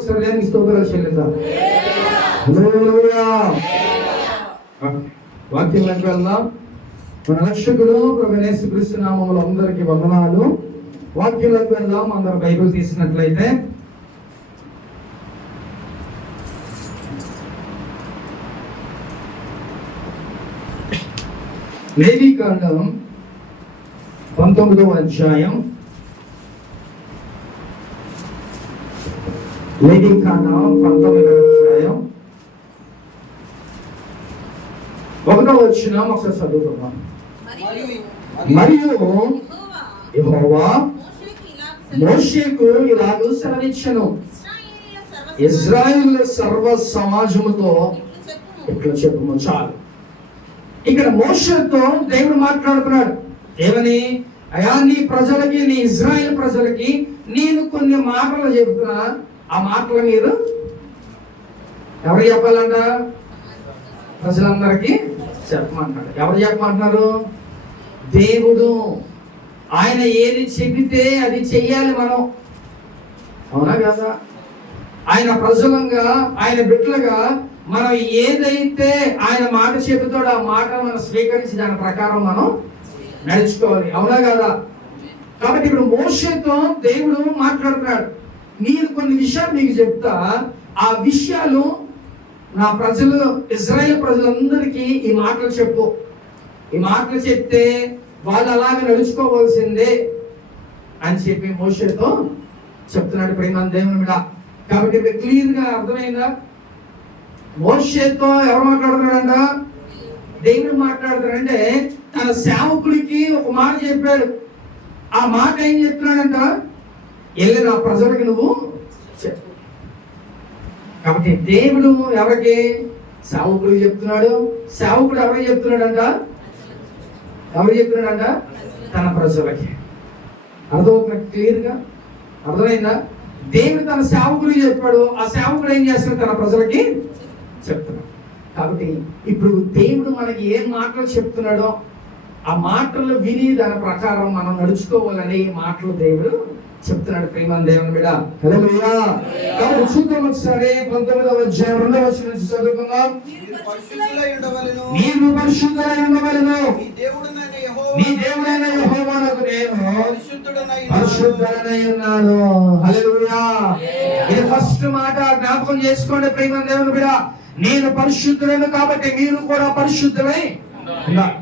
ఒకసారి నేను స్తోత్రాలు చెల్లిద్దాం. హల్లెలూయా. వాక్యంలోకి వెళ్దాం. మన రక్షకుడు ప్రభువైన యేసుక్రీస్తు నామములో అందరికీ వందనాలు. వాక్యంలోకి వెళ్దాం. అందరూ బైబిల్ తీసినట్లయితే లేవీకాండం 19వ అధ్యాయం. లేవీకాండం 19వ అధ్యాయం 1వ వచనం ఒకసారి చదువుకుందాం. మరియు యెహోవా మోషేకు ఇలాగూ సెలవిచ్చెను, ఇశ్రాయేలు సర్వ సమాజముతో ఇట్లా చెప్పుము. చాలు. ఇక్కడ మోషేతో దేవుడు మాట్లాడుతున్నాడు. ఏమని? అయా, నీ ప్రజలకి, నీ ఇజ్రాయేల్ ప్రజలకి నేను కొన్ని మాటలు చెప్తున్నా. ఆ మాటలు మీరు ఎవరు చెప్పాలంట? ప్రజలందరికీ చెప్పమంటాడు. ఎవరు చెప్పమంటున్నారు? దేవుడు. ఆయన ఏది చెబితే అది చెయ్యాలి మనం. అవునా కదా? ఆయన ప్రజలంగా, ఆయన బిడ్డలుగా మనం ఏదైతే ఆయన మాట చెబుతాడో ఆ మాట మనం స్వీకరించి దాని ప్రకారం మనం నడుచుకోవాలి. అవునా కదా? కాబట్టి ఇప్పుడు మోషేతో దేవుడు మాట్లాడుతున్నాడు. నేను కొన్ని విషయాలు మీకు చెప్తా, ఆ విషయాలు నా ప్రజలు, ఇజ్రాయేల్ ప్రజలందరికీ ఈ మాటలు చెప్పు. ఈ మాటలు చెప్తే వాళ్ళు అలాగే నడుచుకోవాల్సిందే అని చెప్పి మోషేతో చెప్తున్నాడు. ప్రేమ దేవుని మీద. కాబట్టి ఇప్పుడు క్లియర్ గా అర్థమైందా? మోషేతో ఎవరు మాట్లాడుతున్నాడంట? దేవుడు మాట్లాడుతున్నాడంటే తన సేవకుడికి ఒక మాట చెప్పాడు. ఆ మాట ఏం చెప్తున్నాడంట? వెళ్ళి నా ప్రజలకి నువ్వు చెప్పు. కాబట్టి దేవుడు ఎవరికి? సేవకుడికి చెప్తున్నాడు. సేవకుడు ఎవరికి చెప్తున్నాడంట? ఎవరికి చెప్తున్నాడంట? తన ప్రజలకి. అర్థమవుతున్నా? క్లియర్ గా అర్థమైందా? దేవుడు తన సేవకుడికి చెప్పాడు. ఆ సేవకుడు ఏం చేస్తున్నాడు? తన ప్రజలకి చెప్తున్నాడు. కాబట్టి ఇప్పుడు దేవుడు మనకి ఏం మాటలు చెప్తున్నాడో ఆ మాటలు విని దాని ప్రకారం మనం నడుచుకోవాలని మాటలు దేవుడు చెప్తున్నాడు. ప్రేమ దేవుని మీద. హల్లెలూయా. కాబట్టి చూద్దాం ఒకసారి 19వ అధ్యాయం 2వ వచనం నుంచి చదువుకుందాం. మీరు పరిశుద్ధులై ఉండవలెను. నీ దేవుడైన యెహోవానకు నేను పరిశుద్ధుడనై ఉన్నాను. హల్లెలూయా. ఇది ఫస్ట్ మాట జ్ఞాపకం చేసుకోండి ప్రేమ దేవుని మీద. నేను పరిశుద్ధుడను కాబట్టి మీరు కూడా పరిశుద్ధులై ఉండాలి.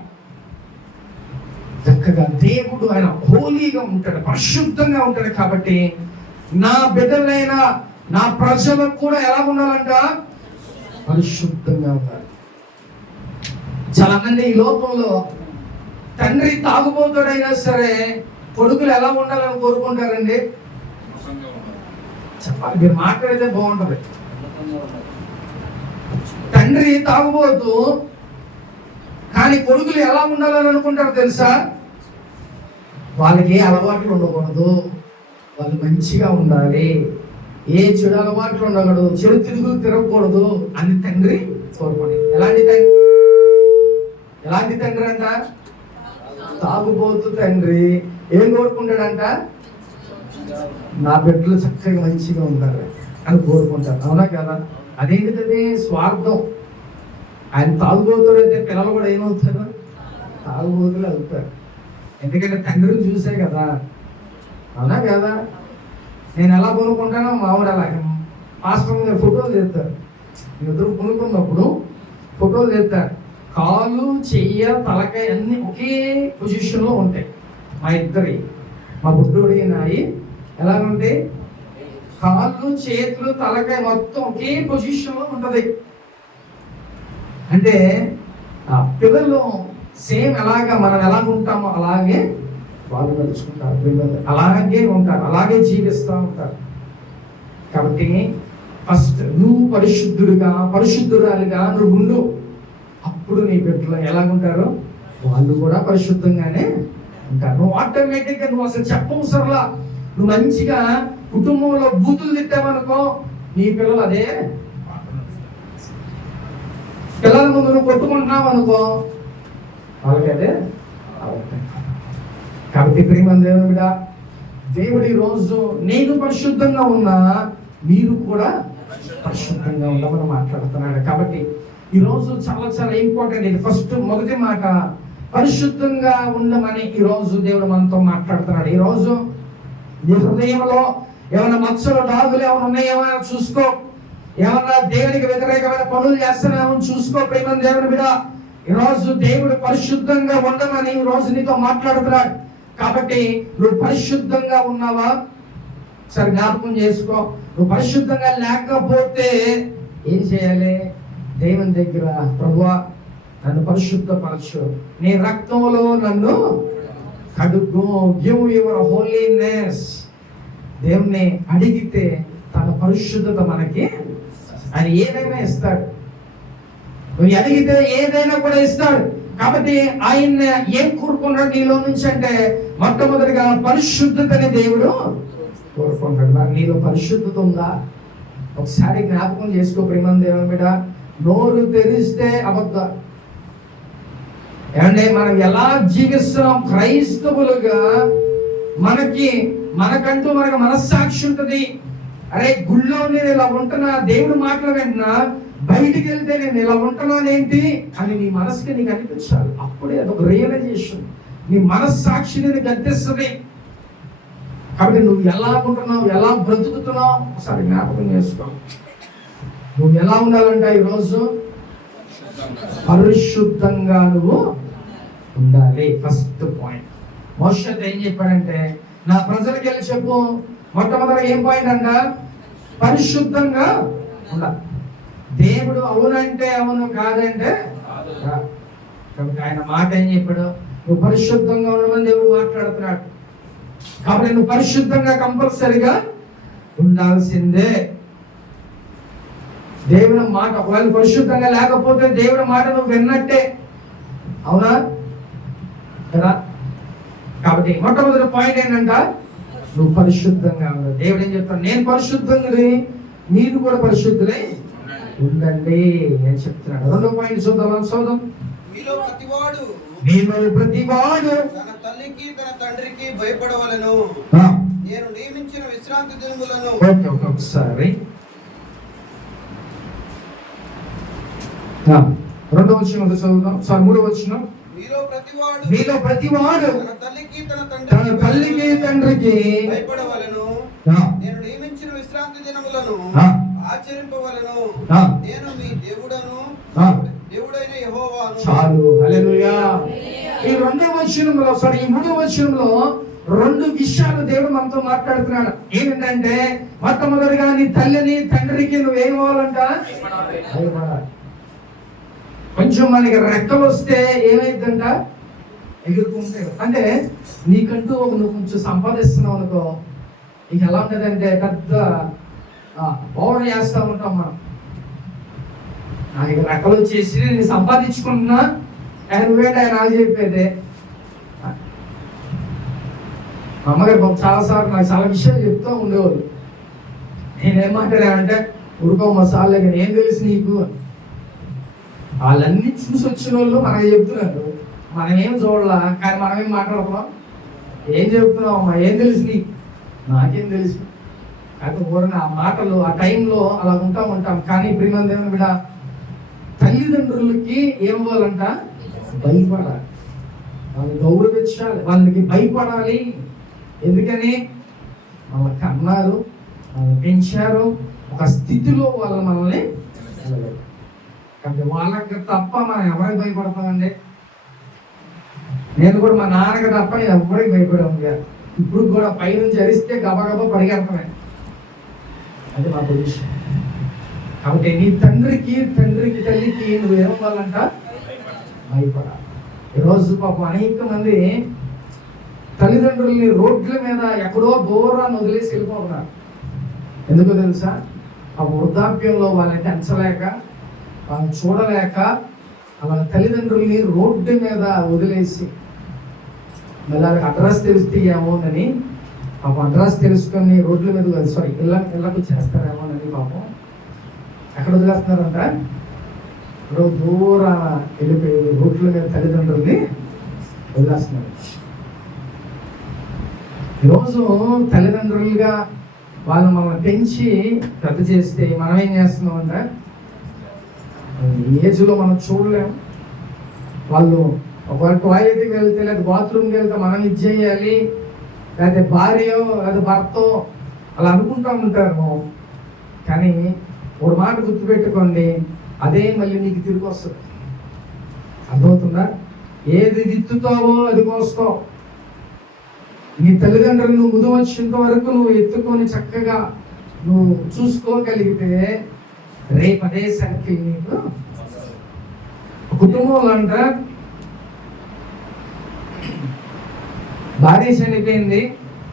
చక్కగా దేవుడు ఆయన హోలీగా ఉంటాడు, పరిశుద్ధంగా ఉంటాడు. కాబట్టి నా బిడ్డలైన నా ప్రజలకు కూడా ఎలా ఉండాలంట? పరిశుద్ధంగా ఉండాలి. చాలా మంది ఈ లోకంలో తండ్రి తాగుబోతుడైనా సరే కొడుకులు ఎలా ఉండాలని కోరుకుంటారండి? చెప్పాలి, మీరు మాట్లాడితే బాగుంటది. తండ్రి తాగుబోతూ కానీ కొడుకులు ఎలా ఉండాలని అనుకుంటారు తెలుసా? వాళ్ళకి ఏ అలవాట్లు ఉండకూడదు, వాళ్ళు మంచిగా ఉండాలి, ఏ చెడు అలవాట్లు ఉండకూడదు, చెడు తిరుగులు తిరగకూడదు అని తండ్రి కోరుకోండి. ఎలాంటి తండ్రి అంట? తాగుబోతు తండ్రి ఏం కోరుకుంటాడంట? నా బిడ్డలు చక్కగా మంచిగా ఉండాలి అని కోరుకుంటారు. అవునా కదా? అదేంటిది? స్వార్థం. ఆయన తాగుబోతుడైతే పిల్లలు కూడా ఏమవుతారు? తాగుబోతులు అవుతారు. ఎందుకంటే తండ్రిని చూసే కదా. అవునా కదా? నేను ఎలా కొనుక్కుంటానో మావాడు అలాగే. పాస్టర్ గారు ఫోటోలు తీస్తారు. ఇద్దరు కొనుక్కున్నప్పుడు ఫోటోలు తీస్తారు. కాలు, చెయ్య, తలకాయ అన్ని ఒకే పొజిషన్లో ఉంటాయి. మా ఇద్దరి, మా బుడ్డోడి నాయి ఎలాగుంటాయి? కాళ్ళు, చేతులు, తలకాయ మొత్తం ఒకే పొజిషన్లో ఉంటుంది. అంటే ఆ పిల్లలు సేమ్ ఎలాగా మనం ఎలా ఉంటామో అలాగే వాళ్ళు నడుచుకుంటారు. పిల్లలు అలాగే ఉంటారు, అలాగే జీవిస్తూ ఉంటారు. కాబట్టి ఫస్ట్ నువ్వు పరిశుద్ధుడిగా, పరిశుద్ధురాలిగా నువ్వు ఉండు. అప్పుడు నీ బిడ్డలు ఎలాగుంటారు? వాళ్ళు కూడా పరిశుద్ధంగానే ఉంటారు. నువ్వు ఆటోమేటిక్గా నువ్వు అసలు చెప్పవసరలా. నువ్వు మంచిగా కుటుంబంలో బూతులు తిట్టావనుకో నీ పిల్లలు అదే. పిల్లల ముందు నువ్వు కొట్టుకుంటున్నావు అనుకో వాళ్ళకి అదే. కాబట్టి ప్రేమ దేవుని బిడ్డ, దేవుడి రోజు నేను పరిశుద్ధంగా ఉన్నా మీరు కూడా పరిశుద్ధంగా ఉండమని మాట్లాడుతున్నాడు. కాబట్టి ఈరోజు చాలా చాలా ఇంపార్టెంట్. ఇది మొదటి మాట, పరిశుద్ధంగా ఉండమని ఈరోజు దేవుడు మనతో మాట్లాడుతున్నాడు. ఈరోజు నీ హృదయంలో ఏమైనా మచ్చలు డాగులు ఏమైనా ఉన్నాయేమో చూసుకో. ఏమన్నా దేవునికి వ్యతిరేకమైన పనులు చేస్తున్నామో చూసుకో. ప్రేమ దేవుని బిడ్డ, ఈరోజు దేవుడు పరిశుద్ధంగా ఉండమని ఈరోజు నీతో మాట్లాడుతున్నాడు. కాబట్టి నువ్వు పరిశుద్ధంగా ఉన్నావా? సరే జ్ఞాపకం చేసుకో. నువ్వు పరిశుద్ధంగా లేకపోతే ఏం చేయాలి? దేవుని దగ్గర, ప్రభువా నన్ను పరిశుద్ధపరచు, నీ రక్తంలో నన్ను కడుగు, గివ్ యువర్ హోలీనెస్. దేవుణ్ణి అడిగితే తన పరిశుద్ధత మనకి ఆయన ఏదైనా ఇస్తాడు. నువ్వు అడిగితే ఏదైనా కూడా ఇస్తాడు. కాబట్టి ఆయన ఏం కోరుకున్నాడు నీలో నుంచి అంటే, మొట్టమొదటిగా పరిశుద్ధతని దేవుడు కోరుకుంటాడు. మరి నీలో పరిశుద్ధత ఉందా? ఒకసారి జ్ఞాపకం చేసుకో ప్రేమ దేవుని బిడ్డ. నోరు తెరిస్తే అబద్ధం. ఏమంటే మనం ఎలా జీవిస్తున్నాం క్రైస్తవులుగా, మనకంటూ మనకు మనస్సాక్షి ఉంటుంది. అరే గుళ్ళో నేను ఇలా ఉంటున్నా, దేవుడు మాటలు వింటున్నా, బయటికి వెళ్తే నేను ఇలా ఉంటున్నానేంటి అని నీ మనసుకి నీకు అనిపించాలి. అప్పుడే అదొక రియలైజేషన్, నీ మనస్సాక్షిని నీకు గద్దిస్తుంది. కాబట్టి నువ్వు ఎలా ఉంటున్నావు, ఎలా బ్రతుకుతున్నావు ఒకసారి జ్ఞాపకం చేసుకో. నువ్వు ఎలా ఉండాలంటే ఈరోజు పరిశుద్ధంగా నువ్వు ఉండాలి. First point. మోషే ఏం చెప్పాడంటే, నా ప్రజలకి వెళ్ళి చెప్పు, మొట్టమొదటి ఏం పాయింట్ అంట? పరిశుద్ధంగా ఉండాలి. దేవుడు అవునంటే అవును, కాదంటే కాబట్టి ఆయన మాట ఏం చెప్పాడు? నువ్వు పరిశుద్ధంగా ఉండమని దేవుడు మాట్లాడుతున్నాడు. కాబట్టి నువ్వు పరిశుద్ధంగా కంపల్సరిగా ఉండాల్సిందే. దేవుని మాట ఒకవేళ పరిశుద్ధంగా లేకపోతే దేవుడి మాట నువ్వు విన్నట్టే, అవునా కదా? కాబట్టి మొట్టమొదటి పాయింట్ ఏంటంట, నువ్వు పరిశుద్ధంగా ఉండాలి. దేవుడు ఏం చెప్తాడు? నేను పరిశుద్ధంగా, మీరు కూడా పరిశుద్ధులై ఉండండి అని చెప్తున్నాడు. రెండో పాయింట్ చూద్దాం. మీలో ప్రతివాడు తన తల్లికి తన తండ్రికి భయపడవలెను, నేను నియమించిన విశ్రాంతి దినములను. ఒకసారి రెండో వచనం చదువుదాం. సార్ మూడో వచనం. మీలో ప్రతివాడు తన తల్లికి తండ్రికి భయపడవలెను, నేను నియమించిన విశ్రాంతి దినములను ఆచరింపవలెను, నేను మీ దేవుడైన యెహోవాను. చాలు, హల్లెలూయా. ఈ రెండో వచనంలో, ఈ మూడో వచనంలో రెండు విషయాలు దేవుడు మనతో మాట్లాడుతున్నాడు. ఏంటంటే, మొట్టమొదటిగా నీ తల్లిని తండ్రికి నువ్వేమవ్వాలంట? భయపడాలి. కొంచెం మనకి రెక్కలు వస్తే ఏమైందంట? ఎగురుకుంటే. అంటే నీకంటూ నువ్వు కొంచెం సంపాదిస్తున్నావు అనుకో, నీకు ఎలా ఉంటుంది అంటే పెద్ద పౌడర్ చేస్తూ ఉంటాం మనం. నాకు రెక్కలు వచ్చేసి నేను సంపాదించుకుంటున్నా, నువ్వేంటి ఆయన నాకు చెప్పేదే. మా అమ్మగారు చాలాసార్లు నాకు చాలా విషయాలు చెప్తూ ఉండేవాళ్ళు. నేనేం మాట్లాడానంటే, ఉరుకో మసాలా ఏం తెలుసు నీకు? వాళ్ళన్నీ చూసి వచ్చిన వాళ్ళు మనకి చెప్తున్నారు, మనమేం చూడాలా, కానీ మనమేం మాట్లాడుతున్నాం. ఏం చెప్తున్నావు అమ్మా, ఏం తెలుసు నీకు? నాకేం తెలుసు. కాకపోతే ఆ మాటలు ఆ టైంలో అలా ఉంటాం. కానీ ప్రియమైన దేవుని బిడ్డ, తల్లిదండ్రులకి ఏమవ్వాలంట? భయపడాలి. వాళ్ళని గౌరవించాలి, వాళ్ళకి భయపడాలి. ఎందుకని? వాళ్ళకి అన్నారు, వాళ్ళని పెంచారు, ఒక స్థితిలో వాళ్ళు మనల్ని. కాబట్టి వాళ్ళకి తప్ప మనం ఎవరికి భయపడతామండి? నేను కూడా మా నాన్నకి తప్ప నేను ఎవరికి భయపడాము. ఇప్పుడు కూడా పైనుంచి అరిస్తే గబగబా పరిగెడతామే. అది మా పొజిషన్. కాబట్టి నీ తండ్రికి తల్లికి నువ్వేమవ్వాలంట? భయపడాలి. ఈరోజు పాపం అనేక మంది తల్లిదండ్రుల్ని రోడ్ల మీద ఎక్కడో దూరాన్ని వదిలేసి వెళ్ళిపోతున్నారు. ఎందుకో తెలుసా? ఆ వృద్ధాప్యంలో వాళ్ళని పెంచలేక, వాళ్ళని చూడలేక, అలా తల్లిదండ్రుల్ని రోడ్డు మీద వదిలేసి, మళ్ళీ వాళ్ళకి అడ్రస్ తెలిస్తే ఏమోనని పాపం అడ్రస్ తెలుసుకొని రోడ్ల మీద ఇళ్ళకు చేస్తారేమోనని పాపం ఎక్కడ వదిలేస్తున్నారంట? దూరాన వెళ్ళిపోయి రోడ్ల మీద తల్లిదండ్రుల్ని వదిలేస్తున్నారు. ఈరోజు తల్లిదండ్రులుగా వాళ్ళు మనల్ని పెంచి పెద్ద చేస్తే మనం ఏం చేస్తున్నామంటే ఈ ఏజ్లో మనం చూడలేము. వాళ్ళు ఒక టాయిలెట్కి వెళ్తే లేదా బాత్రూమ్కి వెళ్తే మనం ఇది చేయాలి, లేకపోతే భార్యో లేదా భర్తో అలా అనుకుంటూ ఉంటారు. కానీ ఒక మాట గుర్తుపెట్టుకోండి, అదే మళ్ళీ నీకు తిరిగి వస్తుంది. అర్థమవుతుందా? ఏది విత్తుతావో అది కోస్తావు. నీ తల్లిదండ్రులు నువ్వు ముదు వచ్చేంత వరకు నువ్వు ఎత్తుకొని చక్కగా నువ్వు చూసుకోగలిగితే రేపు అదే సర్కిల్ నీకు. కుటుంబంలో అంట భార్య చనిపోయింది,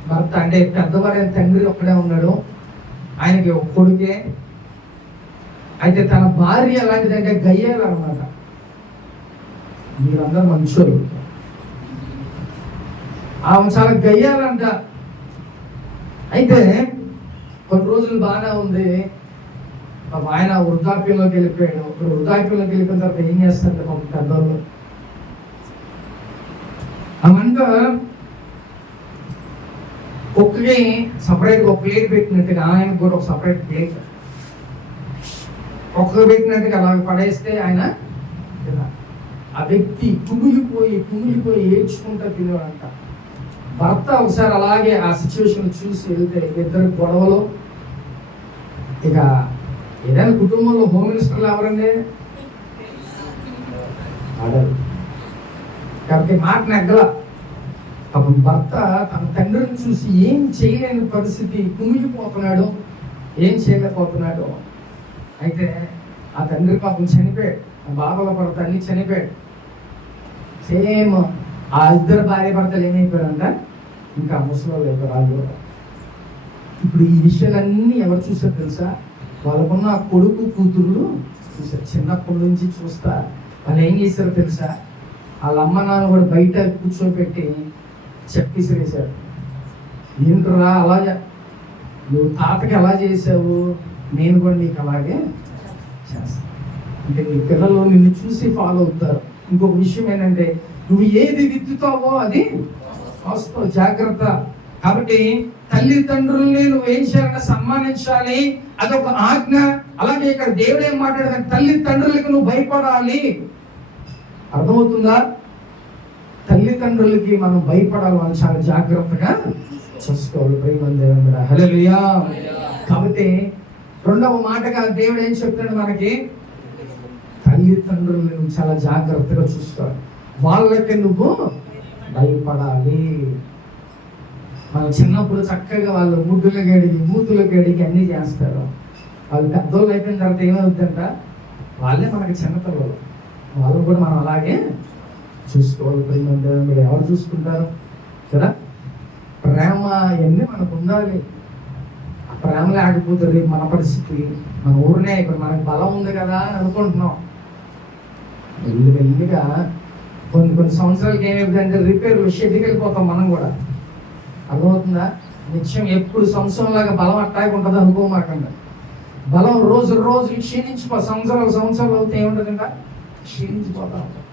భర్త అంటే పెద్దవారైన తండ్రి ఒక్కడే ఉన్నాడు, ఆయనకి ఒక కొడుకే. అయితే తన భార్య ఎలాంటిదంటే గయ్యాలు అన్నమాట. మీరందరూ మనుషులు, ఆమె చాలా గయ్యాలంట. అయితే కొన్ని రోజులు బాగానే ఉంది, ఆయన వృద్ధాప్యంలోకి వెళ్ళిపోయాడు. ఇప్పుడు వృద్ధాప్యంలోకి వెళ్ళిపోయిన తర్వాత ఏం చేస్తారంటే ఒక పెద్దోళ్ళు ఆమంతా కుక్కకి సపరేట్గా ఒక ప్లేట్ పెట్టినట్టుగా ఆయనకు కూడా ఒక సపరేట్ ప్లేట్ కుక్కకి పెట్టినట్టుగా అలాగ పడేస్తే ఆయన ఆ వ్యక్తి కుమిలిపోయి ఏడ్చుకుంటా తినేవాడంట. భర్త ఒకసారి అలాగే ఆ సిచ్యువేషన్ చూసి వెళ్తే ఇద్దరు గొడవలు. ఇక ఏదైనా కుటుంబంలో హోమ్ మినిస్టర్లు ఎవరండి? ఆడరు. కాబట్టి మాట నెగ్గల. అప్పుడు భర్త తన తండ్రిని చూసి ఏం చేయలేని పరిస్థితి, కుమిలిపోతున్నాడు, ఏం చేయలేకపోతున్నాడు. అయితే ఆ తండ్రి పాపం చనిపోయాడు, బాధల భర్త అన్ని చనిపోయాడు. సేమ్ ఆ ఇద్దరు భార్య భర్తలు ఏమైపోయారంట, ఇంకా ముసలి రాజు. ఇప్పుడు ఈ విషయాలన్నీ ఎవరు చూసారు తెలుసా? వాళ్ళకున్న కొడుకు కూతురు చూసారు. చిన్నప్పటి నుంచి చూస్తా వాళ్ళు ఏం చేశారో తెలుసా? వాళ్ళ అమ్మ నాన్న కూడా బయట కూర్చోబెట్టి చెప్పేసారు, ఏంట్రా అలా నువ్వు తాతకి ఎలా చేసావు, నేను కూడా నీకు అలాగే చేస్తాను. అంటే నీ పిల్లలు నిన్ను చూసి ఫాలో అవుతారు. ఇంకొక విషయం ఏంటంటే నువ్వు ఏది విత్తుతావో అది వస్తావు, జాగ్రత్త. కాబట్టి తల్లిదండ్రుల్ని నువ్వు ఏం చేయాలంటే సన్మానించాలి, అదొక ఆజ్ఞ. అలాగే ఇక్కడ దేవుడు ఏం మాట్లాడతాడు, తల్లిదండ్రులకి నువ్వు భయపడాలి. అర్థమవుతుందా? తల్లిదండ్రులకి మనం భయపడాలి, వాళ్ళు చాలా జాగ్రత్తగా చూసుకోవాలి. ప్రేమని దేవుడు హల్లెలూయా. కాబట్టి రెండవ మాటగా దేవుడు ఏం చెప్తాడు మనకి, తల్లిదండ్రులను నువ్వు చాలా జాగ్రత్తగా చూసుకోవాలి, వాళ్ళకి నువ్వు భయపడాలి. వాళ్ళు చిన్నప్పుడు చక్కగా వాళ్ళు ముద్దులు గడిగి మూతులు గడిగి అన్నీ చేస్తారు. వాళ్ళు పెద్దోళ్ళు అయిపోయిన తర్వాత ఏమవుతుందంట, వాళ్ళే మనకి చిన్నపిల్లలు, వాళ్ళు కూడా మనం అలాగే చూసుకోవాలి. ప్రేమ మీరు ఎవరు చూసుకుంటారు కదా? ప్రేమ ఇవన్నీ మనకు ఉండాలి. ఆ ప్రేమ లేకపోతే రేపు మన పరిస్థితి, మన ఊరినే ఇప్పుడు మనకు బలం ఉంది కదా అని అనుకుంటున్నాం. మెల్లిగా కొన్ని సంవత్సరాలకి ఏమైందంటే రిపేర్లు షెడ్కి వెళ్ళిపోతాం మనం కూడా. అర్థమవుతుందా? నిత్యం ఎప్పుడు సంవత్సరంలాగా బలం అట్టాగి ఉంటుంది అనుకోమాకండి. బలం రోజు క్షీణించిపో, సంవత్సరాలు అవుతే ఏముంటుందంట, క్షీణించిపోతా ఉంటాం.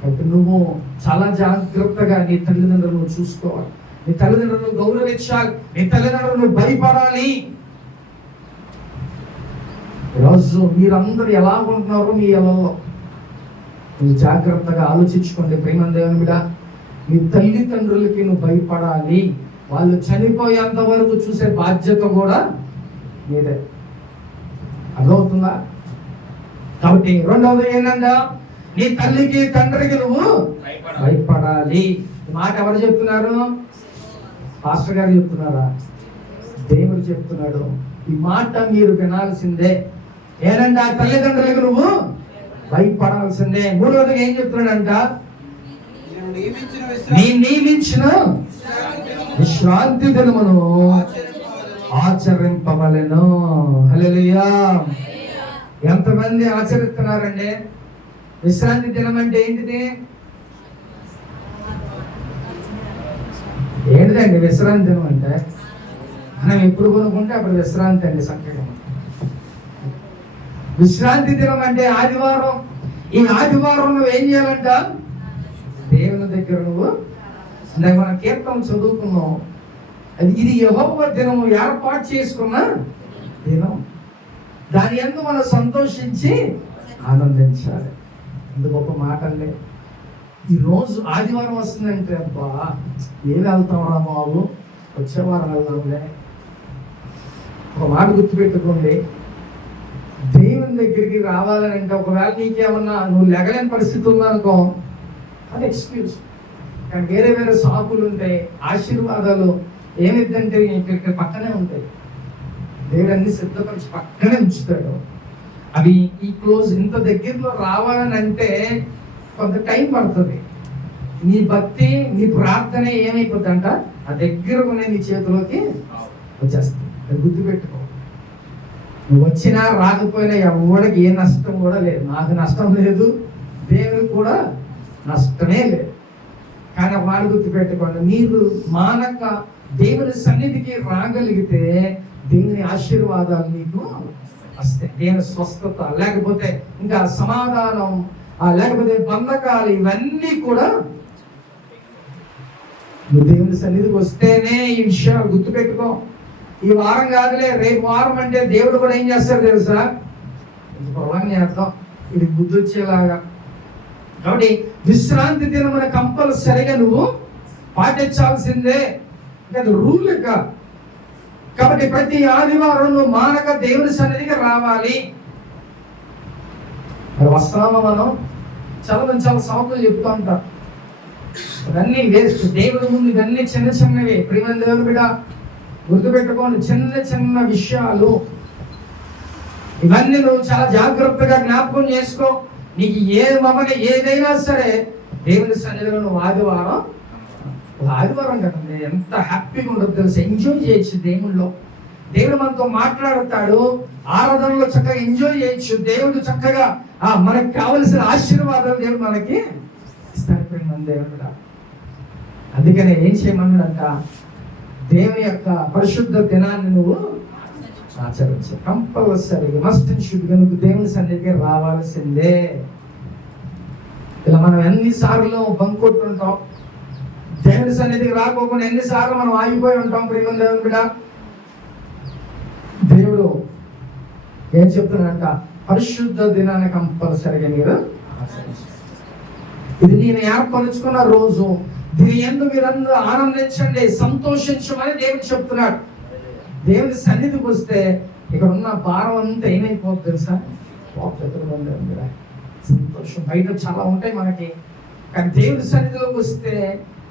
కాబట్టి నువ్వు చాలా జాగ్రత్తగా నీ తల్లిదండ్రులను చూసుకోవాలి, నీ తల్లిదండ్రులను గౌరవించాలి, నీ తల్లిదండ్రులను భయపడాలి. ఈరోజు మీరందరూ ఎలా ఉంటున్నారో మీ ఇళ్ళలో నువ్వు జాగ్రత్తగా ఆలోచించుకోండి. ప్రేమ దేవుని బిడ్డ, నీ తల్లిదండ్రులకి నువ్వు భయపడాలి. వాళ్ళు చనిపోయేంత వరకు చూసే బాధ్యత కూడా మీదే. అర్థమవుతుందా? కాబట్టి రెండవది ఏంటంటే నీ తల్లికి తండ్రికి నువ్వు భయపడాలి. ఈ మాట ఎవరు చెప్తున్నారు? పాస్టర్ గారు చెప్తున్నారా? దేవుడు చెప్తున్నాడు. ఈ మాట మీరు వినాల్సిందే. ఏంటంటే ఆ తల్లిదండ్రులకు నువ్వు భయపడాల్సిందే. మూడవది ఏం చెప్తున్నాడంట, నీ నియమించిన విశ్రాంతి దినమును ఆచరింపవలెను. హల్లెలూయా. ఎంతమంది ఆచరిస్తున్నారండి? విశ్రాంతి దినం అంటే ఏంటిది? ఏంటిదండి విశ్రాంతి దినం అంటే? మనం ఎప్పుడు కొనుక్కుంటే అప్పుడు విశ్రాంతి అండి. చక్కగా విశ్రాంతి దినం అంటే ఆదివారం. ఈ ఆదివారం నువ్వు ఏం చేయాలంట, దేవుని దగ్గర నువ్వు మనం కీర్తన చదువుకున్నాం. ఇది యెహోవా దినము ఏర్పాటు చేసుకున్న దినం. దాని యందు మనం సంతోషించి ఆనందించాలి. అంత గొప్ప మాటలే. ఈరోజు ఆదివారం వస్తుందంటే అబ్బా ఏం వెళ్తాం రా బాబు, వచ్చే వారం వెళ్దాంలే. ఒక మాట గుర్తుపెట్టుకోండి, దేవుని దగ్గరికి రావాలని అంటే ఒకవేళ నీకేమన్నా నువ్వు లెగలేని పరిస్థితి ఉందనుకో, అది ఎక్స్క్యూజ్. కానీ వేరే వేరే సాకులు ఉంటాయి, ఆశీర్వాదాలు ఏమిటంటే ఇక్కడ పక్కనే ఉంటాయి. దేవుడు అన్ని సిద్ధపరిచి పక్కనే ఉంచుతాడు. అవి ఈ క్లోజ్ ఇంత దగ్గరలో రావాలని అంటే కొంత టైం పడుతుంది. నీ భక్తి నీ ప్రార్థన ఏమైపోతుందంట ఆ దగ్గరకునే నీ చేతిలోకి వచ్చేస్తుంది. అది గుర్తుపెట్టుకో. నువ్వు వచ్చినా రాకపోయినా ఎవరికి ఏ నష్టం కూడా లేదు. నాకు నష్టం లేదు, దేవునికి కూడా నష్టమే లేదు. కానీ ఒక మాట గుర్తుపెట్టుకోండి, మీరు మానక దేవుని సన్నిధికి రాగలిగితే దేవుని ఆశీర్వాదాలు నీకు వస్తాయి. దేవుని స్వస్థత, లేకపోతే ఇంకా సమాధానం, లేకపోతే బంధకాలు, ఇవన్నీ కూడా నువ్వు దేవుని సన్నిధికి వస్తేనే ఈ విషయాలు గుర్తుపెట్టుకో. ఈ వారం కాదులే, రేపు వారం అంటే దేవుడు కూడా ఏం చేస్తాడు తెలుసా, పొలం చేద్దాం, ఇది బుద్ధి వచ్చేలాగా. కాబట్టి విశ్రాంతి దినమున కంపల్సరిగా నువ్వు పాటించాల్సిందే, అది రూల్ లెక్క. కాబట్టి ప్రతి ఆదివారం నువ్వు మానక దేవుని సన్నిధికి రావాలి. మరి వస్తామా మనం? చాలా సాకులు చెప్తూ ఉంటారు, ఇవన్నీ వేస్ట్. దేవుడి ముందు ఇవన్నీ చిన్న చిన్నవి. ప్రియమైన దేవుని బిడ్డ గుర్తుపెట్టుకోండి, చిన్న చిన్న విషయాలు ఇవన్నీ నువ్వు చాలా జాగ్రత్తగా జ్ఞాపకం చేసుకో. నీకు ఏదైనా సరే దేవుని సన్నిధిలో నువ్వు ఆదివారం కదండి, ఎంత హ్యాపీగా ఉండదు తెలుసు. ఎంజాయ్ చేయొచ్చు దేవుళ్ళు. దేవుడు మనతో మాట్లాడతాడు, ఆరాధనలో చక్కగా ఎంజాయ్ చేయొచ్చు. దేవుడు చక్కగా మనకి కావలసిన ఆశీర్వాదాలు దేవుడు మనకి ఇస్తాడు. దేవుడు అందుకనే ఏం చేయమన్నాడంట, దేవుని యొక్క పరిశుద్ధ దినాన్ని నువ్వు ఆచరించు. కంపల్సరీగా మస్ట్ అండ్ షుడ్ గా నువ్వు దేవుని సన్నిధికి రావాల్సిందే. ఇలా మనం ఎన్నిసార్లు బంకొట్టుంటాం, దేవుని సన్నిధికి రాకోకుండా ఎన్నిసార్లు మనం ఆగిపోయి ఉంటాం. ప్రియమైన దేవుని బిడ్డ, దేవుడు ఏం చెప్తున్నాడంట, పరిశుద్ధ దినాన్ని కంపల్సరిగా మీరు ఇది నేను ఏర్పరుచుకున్న రోజు, దీని యందు మీరందరూ ఆనందించండి, సంతోషించమని దేవుడు చెప్తున్నాడు. దేవుని సన్నిధికి వస్తే ఇక్కడ ఉన్న భారం అంతా ఏమైపోతుంది తెలుసా, సంతోషం. బయట చాలా ఉంటాయి మనకి, కానీ దేవుడి సన్నిధిలోకి వస్తే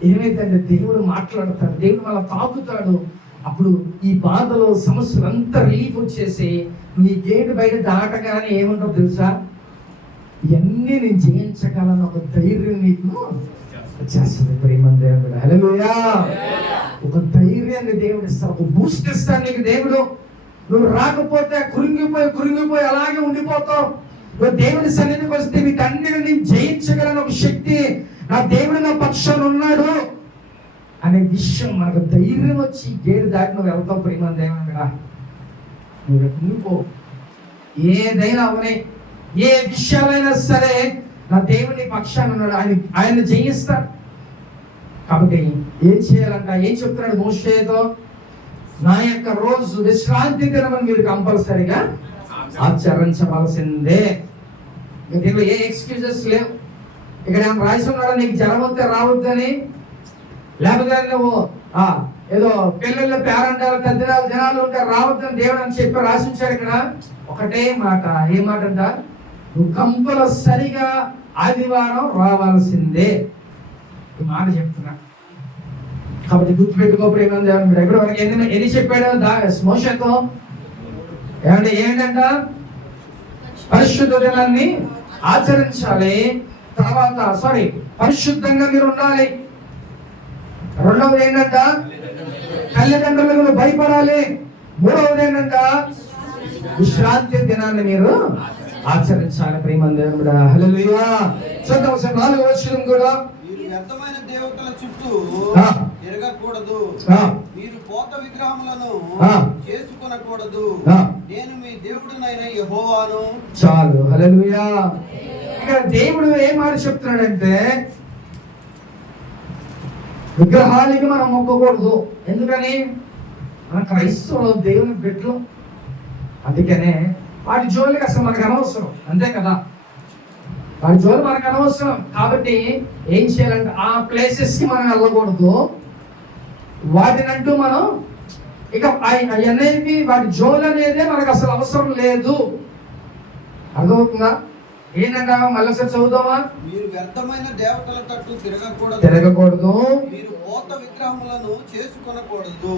ఏమైందంటే దేవుడు మాట్లాడతాడు, దేవుడు మన తాకుతాడు. అప్పుడు ఈ బాధలో సమస్యలు అంతా రిలీఫ్ వచ్చేసి నీ గేటు బయట దాటగానే ఏముంటుందో తెలుసా, ఇవన్నీ నేను జయించగలను ఒక ధైర్యం నీకు వచ్చేస్తుంది. ప్రేమ దేవుడు, హల్లెలూయా. ఒక ధైర్యాన్ని దేవుడు ఇస్తాడు, ఒక బూస్ట్ ఇస్తాడు నీకు దేవుడు. నువ్వు రాకపోతే కురింగిపోయి అలాగే ఉండిపోతావు. నువ్వు దేవుని సన్నిధికి వస్తే వీటన్నిటిని జయించగలను ఒక శక్తి నా దేవుడు నా పక్షాన ఉన్నాడు అనే విషయం మనకు ధైర్యం వచ్చి గేటు దాటి నువ్వు వెళ్తావు. ప్రేమ దేవుడా, నువ్వు ఉండిపో. ఏదైనా అవనే, ఏ విషయాలైనా సరే నా దేవుని పక్షాన ఉన్నాడు, ఆయన జయిస్తాడు. కాబట్టి ఏం చేయాలంట, ఏం చెప్తున్నాడు మోషేతో, నా యొక్క రోజు విశ్రాంతి దినమని మీరు కంపల్సరిగా ఆచరించవలసిందే. దీంట్లో ఏ ఎక్స్క్యూజెస్ లేవు. ఇక్కడ ఏమైనా రాసి ఉన్నాడా, నీకు జ్వరం వస్తే రావద్దని, లేకపోతే నువ్వు ఏదో పిల్లలు పేరంటారు తద్దినాలు జనాలు ఉంటే రావద్దని దేవుడు అని చెప్పి రాసి ఉంచాడు. ఇక్కడ ఒకటే మాట, ఏ మాట అంట, నువ్వు కంపల్సరిగా ఆదివారం రావాల్సిందే. ఈ మాట చెప్తున్నా. కాబట్టి గుర్తుపెట్టుకో ప్రేమ దేవుడు. ఎక్కడ వరకు ఎన్ని చెప్పాడు మోషేతో, ఏంటంట, పరిశుద్ధ దినాన్ని ఆచరించాలి. తర్వాత పరిశుద్ధంగా మీరు ఉండాలి. రెండవది ఏంటంట, తల్లిదండ్రులకు భయపడాలి. మూడవది ఏంటంట, విశ్రాంతి దినాన్ని మీరు ఆచరించాలి. ప్రేమ దేవుడా, హల్లెలూయా. చూద్దాం 4వ వచనం కూడా, మీరు వ్యర్థమైన దేవతల చుట్టూ తిరగకూడదు, మీరు పోత విగ్రహములను చేసుకొనకూడదు, నేను మీ దేవుడినైన యెహోవాను. చాలు, హల్లెలూయా. ఇక్కడ దేవుడు ఏం మాట చెప్తున్నాడంటే, విగ్రహాలకి మనం మొక్కకూడదు. ఎందుకని? మన క్రైస్తవులు దేవుని బిడ్డలు. అందుకనే వాటి జోలికి అసలు మనకు అనవసరం, అంతే కదా. వాటి జోలి మనకు అనవసరం. కాబట్టి ఏం చేయాలంటే ఆ ప్లేసెస్కి మనం వెళ్ళకూడదు. వాటినంటూ మనం ఇక అనేది వాటి జోలి అనేదే మనకు అసలు అవసరం లేదు. అర్థమవుతుందా? ఏంటంట? మళ్ళీ ఒకసారి చదువుదామా? మీరు వ్యర్థమైన దేవతల తట్టు తిరగకూడదు. మీరు పోత విగ్రహములను చేసుకొనకూడదు.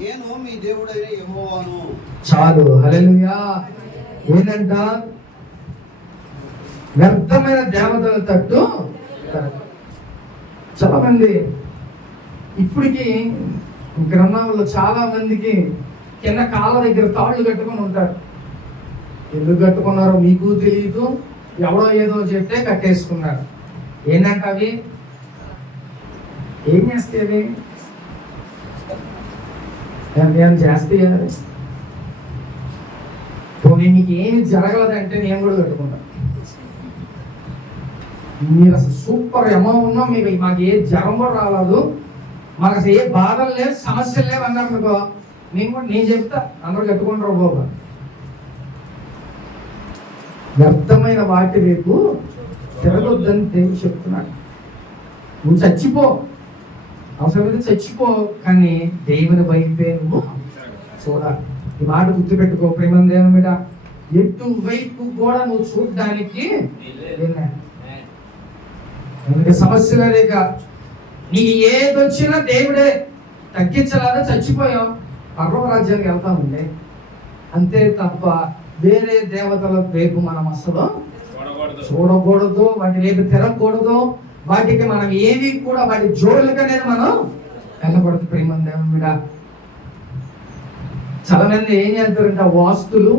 నేను మీ దేవుడైన యెహోవాను. చాలు. హల్లెలూయా. ఏంటంట? వ్యర్థమైన దేవతల తట్టు. చాలా మంది ఇప్పటికి గ్రంథంలో చాలా మందికి కింద కాళ్ళ దగ్గర తాళ్ళు కట్టుకొని ఉంటారు. ఎందుకు కట్టుకున్నారో మీకు తెలియదు. ఎవడో ఏదో చెప్తే కట్టేసుకున్నారు. ఏంటంటే అవి ఏం చేస్తాయి? నేను చేస్తాయా? పోనీ మీకు ఏమి జరగలేదంటే నేను కూడా కట్టుకుంటా. మీరు అసలు సూపర్ ఎమో ఉన్నాం, మీకు మాకు ఏ జ్వరం కూడా రాలేదు, మాకు అసలు ఏ బాధలు లేవు, సమస్యలు లేవు అన్నారు మీకు. నేను చెప్తా అందరూ కట్టుకుంటారు బాబా. వ్యర్థమైన వాటి వైపు తిరగొద్దని దేవుడు చెప్తున్నాడు. నువ్వు చచ్చిపో, అవసరమైతే చచ్చిపో, కానీ దేవుని వైపే నువ్వు చూడాలి. ఈ మాట గుర్తుపెట్టుకో ప్రేమ దేవుని మీద. ఎటువైపు కూడా నువ్వు చూడడానికి సమస్యలే లేక నీకు ఏది వచ్చినా దేవుడే. తగ్గించలాగా చచ్చిపోయాం, పర్వ రాజ్యానికి వెళ్తామండి, అంతే తప్ప వేరే దేవతల వైపు మనం అసలు చూడకూడదు. వాటి వైపు తిరగకూడదు. వాటికి మనం ఏవి కూడా వాటి జోలుగానే మనం వెళ్ళకూడదు ప్రేమ దేవుని మీద. చాలా మంది ఏం చేస్తారంటే వాస్తులు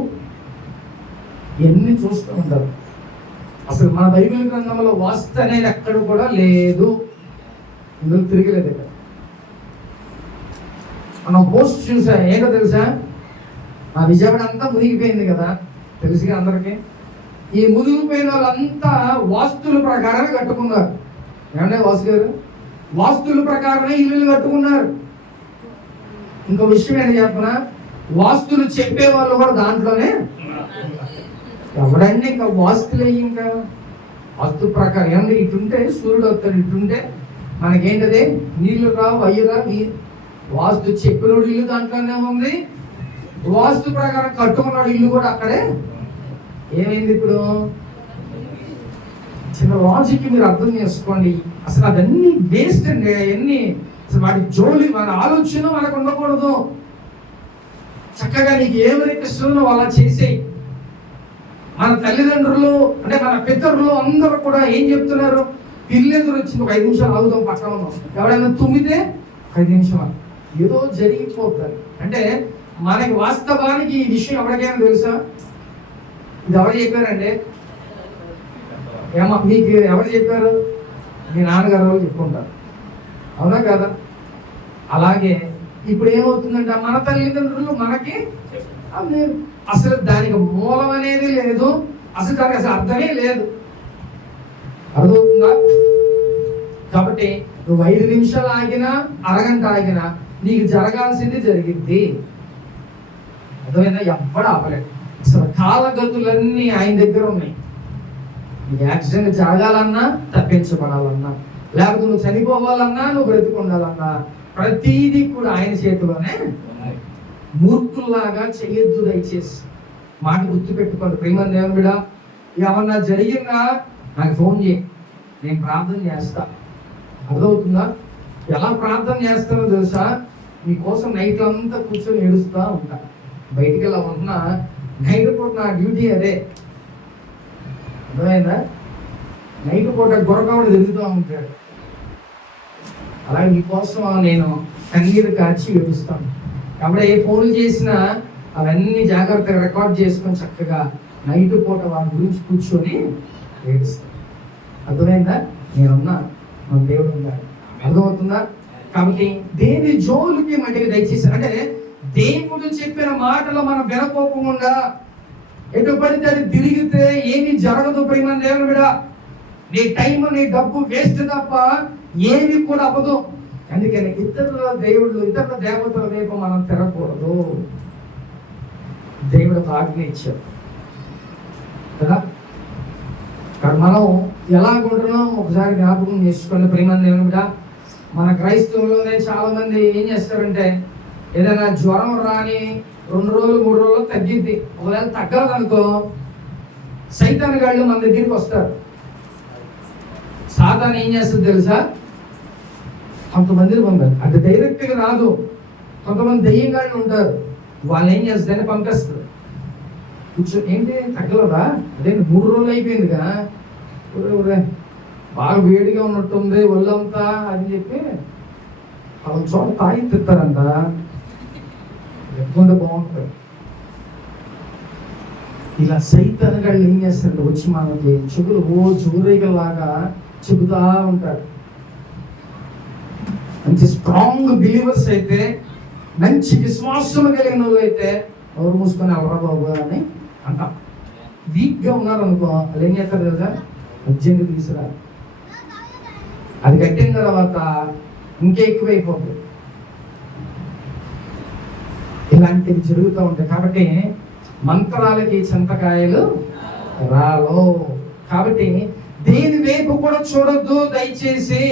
ఎన్ని చూస్తూ ఉంటారు. అసలు మన బైబిల్ గ్రంథంలో వాస్తు అనేది ఎక్కడ కూడా లేదు, ఇందులో తిరగలేదు. మనం పోస్ట్ చూసా, ఏంటో తెలుసా? మా విజయవాడ అంతా మునిగిపోయింది కదా, తెలుసుగా అందరికి. ఈ మునిగిపోయిన వాళ్ళంతా వాస్తుల ప్రకారం కట్టుకున్నారు. ఏమంటే వాసు గారు? వాస్తుల ప్రకారమే ఇల్లు కట్టుకున్నారు. ఇంకో విషయం ఏంటి చెప్పనా? వాస్తులు చెప్పే వాళ్ళు కూడా దాంట్లోనే. ఎవడండి ఇంకా వాస్తులే? ఇంకా వాస్తు ప్రకారం ఏమన్నా ఇటుంటే సూర్యుడు వస్తాడు, ఇటుంటే మనకేంటది నీళ్లు రావు, అయ్యరా. వాస్తు చెప్పినోడు ఇల్లు దాంట్లోనే ఉంది, వాస్తు ప్రకారం కట్టుకున్నాడు ఇల్లు కూడా అక్కడే. ఏమైంది ఇప్పుడు? చిన్న లాజిక్ మీరు అర్థం చేసుకోండి. అసలు అదన్నీ వేస్ట్ అండి. అవన్నీ అసలు వాటి జోలి మన ఆలోచన మనకు ఉండకూడదు. చక్కగా నీకు ఏమనిపిస్తుందో అలా చేసేయి. మన తల్లిదండ్రులు అంటే మన పితరులు అందరూ కూడా ఏం చెప్తున్నారు? పిల్లెదురు వచ్చింది, ఒక 5 నిమిషాలు ఆగుదాం పక్కన ఉన్నాం, ఎవరైనా తుమ్మితే 5 నిమిషాలు, ఏదో జరిగిపోతుంది. అంటే మనకి వాస్తవానికి ఈ విషయం ఎవరికైనా తెలుసా? ఇది ఎవరు చెప్పారండి? మీకు ఎవరు చెప్పారు? మీ నాన్నగారు వాళ్ళు చెప్పుకుంటారు, అవునా కదా? అలాగే ఇప్పుడు ఏమవుతుందంటే మన తల్లిదండ్రులు మనకి అసలు దానికి మూలం అనేది లేదు, అసలు దానికి అసలు అర్థమే లేదు. అర్థమవుతుందా? కాబట్టి నువ్వు 5 నిమిషాలు ఆగినా, అరగంట ఆగినా నీకు జరగాల్సింది జరిగింది. అర్థమైందా? ఎవ్వడు ఆపలేదు. అసలు కాలగతులన్నీ ఆయన దగ్గర ఉన్నాయి. నీకు యాక్సిడెంట్ జరగాలన్నా, తప్పించబడాలన్నా, లేకపోతే నువ్వు చనిపోవాలన్నా, నువ్వు బ్రతికుండాలన్నా, ప్రతీది కూడా ఆయన చేతిలోనే. మూర్ఖుల్లాగా చెయ్యొద్దు దయచేసి. మాట గుర్తు పెట్టుకోండి ప్రేమ దేవుడా. ఏమన్నా జరిగిందా నాకు ఫోన్ చేయి, నేను ప్రార్థన చేస్తా. అర్థమవుతుందా? ఎలా ప్రార్థన చేస్తానో తెలుసా? మీకోసం నైట్ అంతా కూర్చొని ఏడుస్తూ ఉంటా. బయటికి వెళ్ళా ఉన్నా నైట్ పూట నా డ్యూటీ అదే. అర్థమైందా? నైట్ పూట గొరకవుడు తిరుగుతూ ఉంటాడు. అలాగే మీకోసం నేను కన్నీరు కాచి ఏడుస్తాను. కాబట్టి ఏ ఫోన్లు చేసినా అవన్నీ జాగ్రత్తగా రికార్డ్ చేసుకొని చక్కగా నైట్ పూట వాటి గురించి కూర్చొని ఏడుస్తాను. అర్థమైందా? నేనున్నా, మన దేవుడు ఉన్నాడు. అర్థమవుతుందా? కాబట్టి దేని జోలికి మట్టికి దయచేసి, అంటే దేవుడు చెప్పిన మాటలు మనం వినకోకుండా ఎటు పడితే అది తిరిగితే ఏమి జరగదు ప్రేమ దేవుని మీద. నీ టైం నీ డబ్బు వేస్ట్ తప్ప ఏమి కూడా అవ్వదు. అందుకని ఇతరుల దేవతల వైపు మనం తిరగకూడదు. దేవుడు ఒక ఆజ్ఞ ఇచ్చాడు కదా. కానీ మనం ఎలాగుంటున్నాం ఒకసారి జ్ఞాపకం చేసుకోండి ప్రియమైన దేవుని బిడ్డ. మన క్రైస్తవుల్లోనే చాలా మంది ఏం చేస్తారంటే, ఏదైనా జ్వరం రాని 2 రోజులు 3 రోజులు తగ్గిద్ది, ఒకవేళ తగ్గదనుకో సైతాన్ గాళ్ళు మన దగ్గరికి వస్తారు. సాతాను ఏం చేస్తుంది తెలుసా, కొంతమందిని పంపారు. అది డైరెక్ట్గా రాదు, కొంతమంది దెయ్యం గాళ్ళు ఉంటారు, వాళ్ళు ఏం చేస్తారని పంపిస్తారు. కూర్చో, ఏంటి తగ్గలదా, అదే 3 రోజులు అయిపోయింది కదా, ఊరే బాగా వేడిగా ఉన్నట్టుంది ఒళ్ళంతా అని చెప్పి వాళ్ళ చోట తాగి తిస్తారంట. లేకుండా బాగుంటుంది. ఇలా సైతాన్ గాళ్ళు ఏం చేస్తారంటే వచ్చి మనకి చెవులు జోరేగలాగా చెబుతా ఉంటారు. మంచి స్ట్రాంగ్ బిలీవర్స్ అయితే, మంచి విశ్వాసం కలిగిన వాళ్ళు అయితే ఎవరు మూసుకొని ఎవరా బాబు అని అంటాం. వీక్గా ఉన్నారు అనుకో, వాళ్ళు ఏం చేస్తారు కదా, అర్జెంట్ తీసుకురా, అది కట్టిన తర్వాత ఇంకా ఎక్కువైపోతుంది. ఇలాంటివి జరుగుతూ ఉంటాయి. కాబట్టి మంత్రాలకి చింతకాయలు రాలో. కాబట్టి దేని వైపు కూడా చూడొద్దు దయచేసి.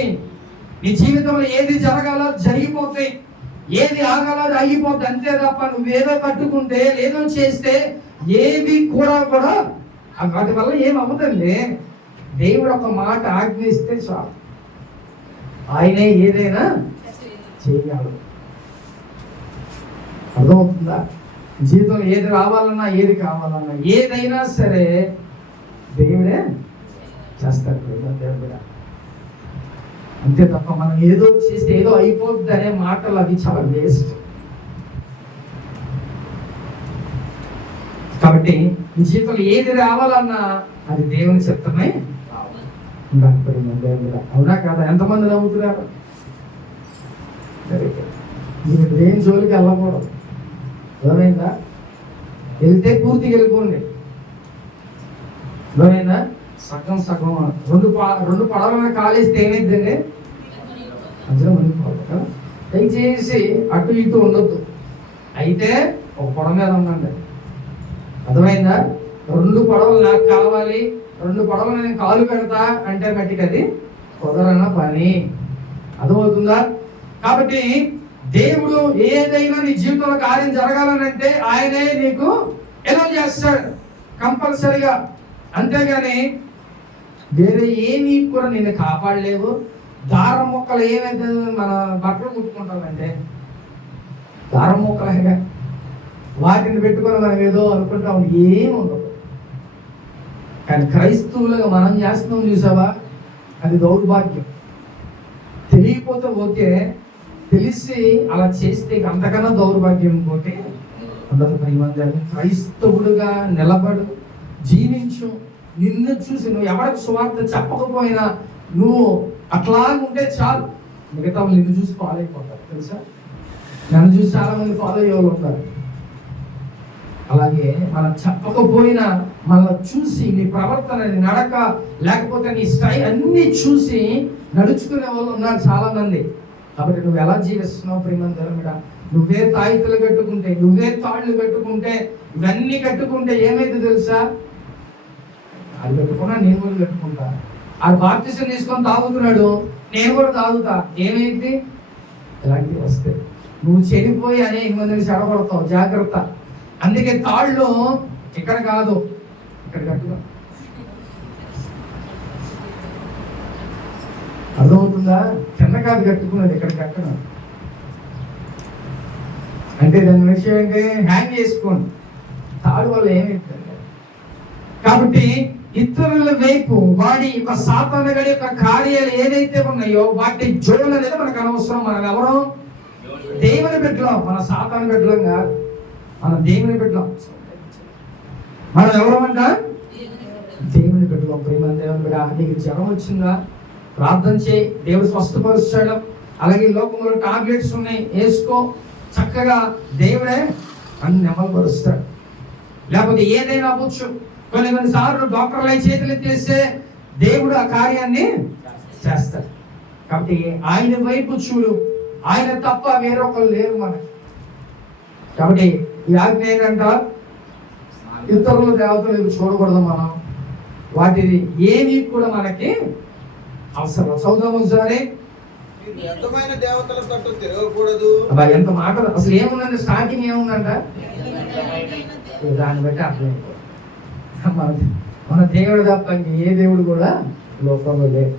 నీ జీవితంలో ఏది జరగాలో జరిగిపోతాయి, ఏది ఆగాలో అది ఆగిపోద్ది, అంతే తప్ప నువ్వేదో కట్టుకుంటే ఏదో చేస్తే ఏది కూడా వాటి వల్ల ఏమవుతుంది. దేవుడు ఒక మాట ఆజ్ఞిస్తే చాలు, ఆయనే ఏదైనా చేయగలడు. అర్థమవుతుందా? జీవితంలో ఏది రావాలన్నా ఏది కావాలన్నా ఏదైనా సరే దేవుడే చేస్తాడు. దేవుడు అంతే తప్ప మనం ఏదో చేస్తే ఏదో అయిపోద్ది అనే మాటలు అవి చాలా వేస్ట్. కాబట్టి ఈ జీవితంలో ఏది రావాలన్నా అది దేవుని చిత్తమే దేవుడు. అవునా కాదా? ఎంతమంది నమ్ముతున్నారు? మీరు దేని జోలికి వెళ్ళకూడదు. అర్థమైందా? వెళ్తే పూర్తిగా వెళ్ళిపోండి. అర్థమైందా? సగం సగం రెండు పడవల మీద కాలేస్తే ఏమైందండి, మధ్యలో మునిగిపోవాలి కదా. దయచేసి అటు ఇటు ఉండొద్దు. అయితే ఒక పడవ మీద ఉండండి. అర్థమైందా? 2 పడవలు నాకు కావాలి, 2 పడవలు నేను కాలు పెడతా అంటే మట్టికి అది కుదరన పని. అర్థమవుతుందా? కాబట్టి దేవుడు ఏదైనా నీ జీవితంలో కార్యం జరగాలనంటే ఆయనే నీకు ఎలా చేస్తాడు కంపల్సరిగా. అంతేగాని వేరే ఏమీ కూడా నిన్ను కాపాడలేవు. దారం మొక్కలు ఏమైతే మన బట్టలు కుట్టుకుంటామంటే దారం మొక్కలేగా, వాటిని పెట్టుకొని మనం ఏదో అనుకుంటాం, ఏమి ఉండదు. కానీ క్రైస్తవులుగా మనం చేస్తున్నాం చూసావా, అది దౌర్భాగ్యం. తెలియకపోతే ఓకే, తెలిసి అలా చేస్తే అంతకన్నా దౌర్భాగ్యం ఇంకోటి ఉండదు. క్రైస్తవుడుగా నిలబడు, జీవించు. నిన్ను చూసి నువ్వు ఎవరికి సువార్త చెప్పకపోయినా నువ్వు అట్లాగుంటే చాలు, మిగతా నిన్ను చూసి ఫాలో అయిపోతారు. తెలుసా, నన్ను చూసి చాలా మంది ఫాలో అయ్యే వాళ్ళు ఉంటారు. అలాగే మనం చెప్పకపోయినా మళ్ళీ చూసి నీ ప్రవర్తన, నీ నడక, లేకపోతే నీ స్టైల్ అన్ని చూసి నడుచుకునే వాళ్ళు ఉన్నారు చాలా మంది. కాబట్టి నువ్వు ఎలా జీవిస్తున్నావు ప్రియమైన, నువ్వే తాయితులు కట్టుకుంటే, నువ్వే తాళ్ళు కట్టుకుంటే, ఇవన్నీ కట్టుకుంటే ఏమైంది తెలుసా? అది కట్టుకున్నా నేను కూడా కట్టుకుంటా. ఆ బాప్టిజం తీసుకొని తాగుతున్నాడు, నేను కూడా తాగుతా, ఏమైంది? ఇలాంటివి వస్తే నువ్వు చెడిపోయి అనేక మందిని చెడగొడతావు. జాగ్రత్త. అందుకే తాళ్ళు ఇక్కడ కాదు, ఇక్కడ కట్టుకో. అర్థమవుతుందా? కింద కాదు కట్టుకున్నది, ఇక్కడ కట్టడం. అంటే దాని విషయం ఏంటి? హ్యాంగ్ చేసుకోండి. తాడు వల్ల ఏమైందండి? కాబట్టి ఇతరుల వైపు వాడి యొక్క సాతాను గడి యొక్క కార్యాలు ఏదైతే ఉన్నాయో వాటి జోలు అనేది మనకు అనవసరం. మనం ఎవరం? దేవుని బిడ్డలం. మన సాతాను బిడ్డలం కాదు, మన దేవుని బిడ్డలం. మనం ఎవరమంట? దేవుని బిడ్డలం. ప్రేమ దేవుని బిడ్డ. నీకు జ్వరం వచ్చిందా? ప్రార్థన చేయి, దేవుడు స్వస్థపరుస్తాడు. అలాగే లోకంలో టాబ్లెట్స్ ఉన్నాయి, వేసుకో. చక్కగా దేవుడే అన్ని నెమ్మదిపరుస్తాడు. లేకపోతే ఏదైనా అవ్వచ్చు. కొన్నిసార్లు డాక్టర్లు చేతులు ఎత్తేస్తే దేవుడు ఆ కార్యాన్ని చేస్తాడు. కాబట్టి ఆయన వైపు చూడు, ఆయన తప్ప వేరొకరు లేరు మనకి. కాబట్టి ఈ ఆజ్ఞ ఏంటంట, ఇతరుల దేవతలు చూడకూడదు మనం, వాటిని ఏమి కూడా మనకి అవసరం. చదువుదాము సరే. వ్యర్థమైన దేవతల తట్టు తిరగకూడదు. ఎంత మాట అసలు ఏముందంటే, స్టార్టింగ్ ఏముందంట, దాన్ని బట్టి అర్థమైపోతుంది మన దేవుడు తప్ప ఏ దేవుడు కూడా లోకంలో లేదు.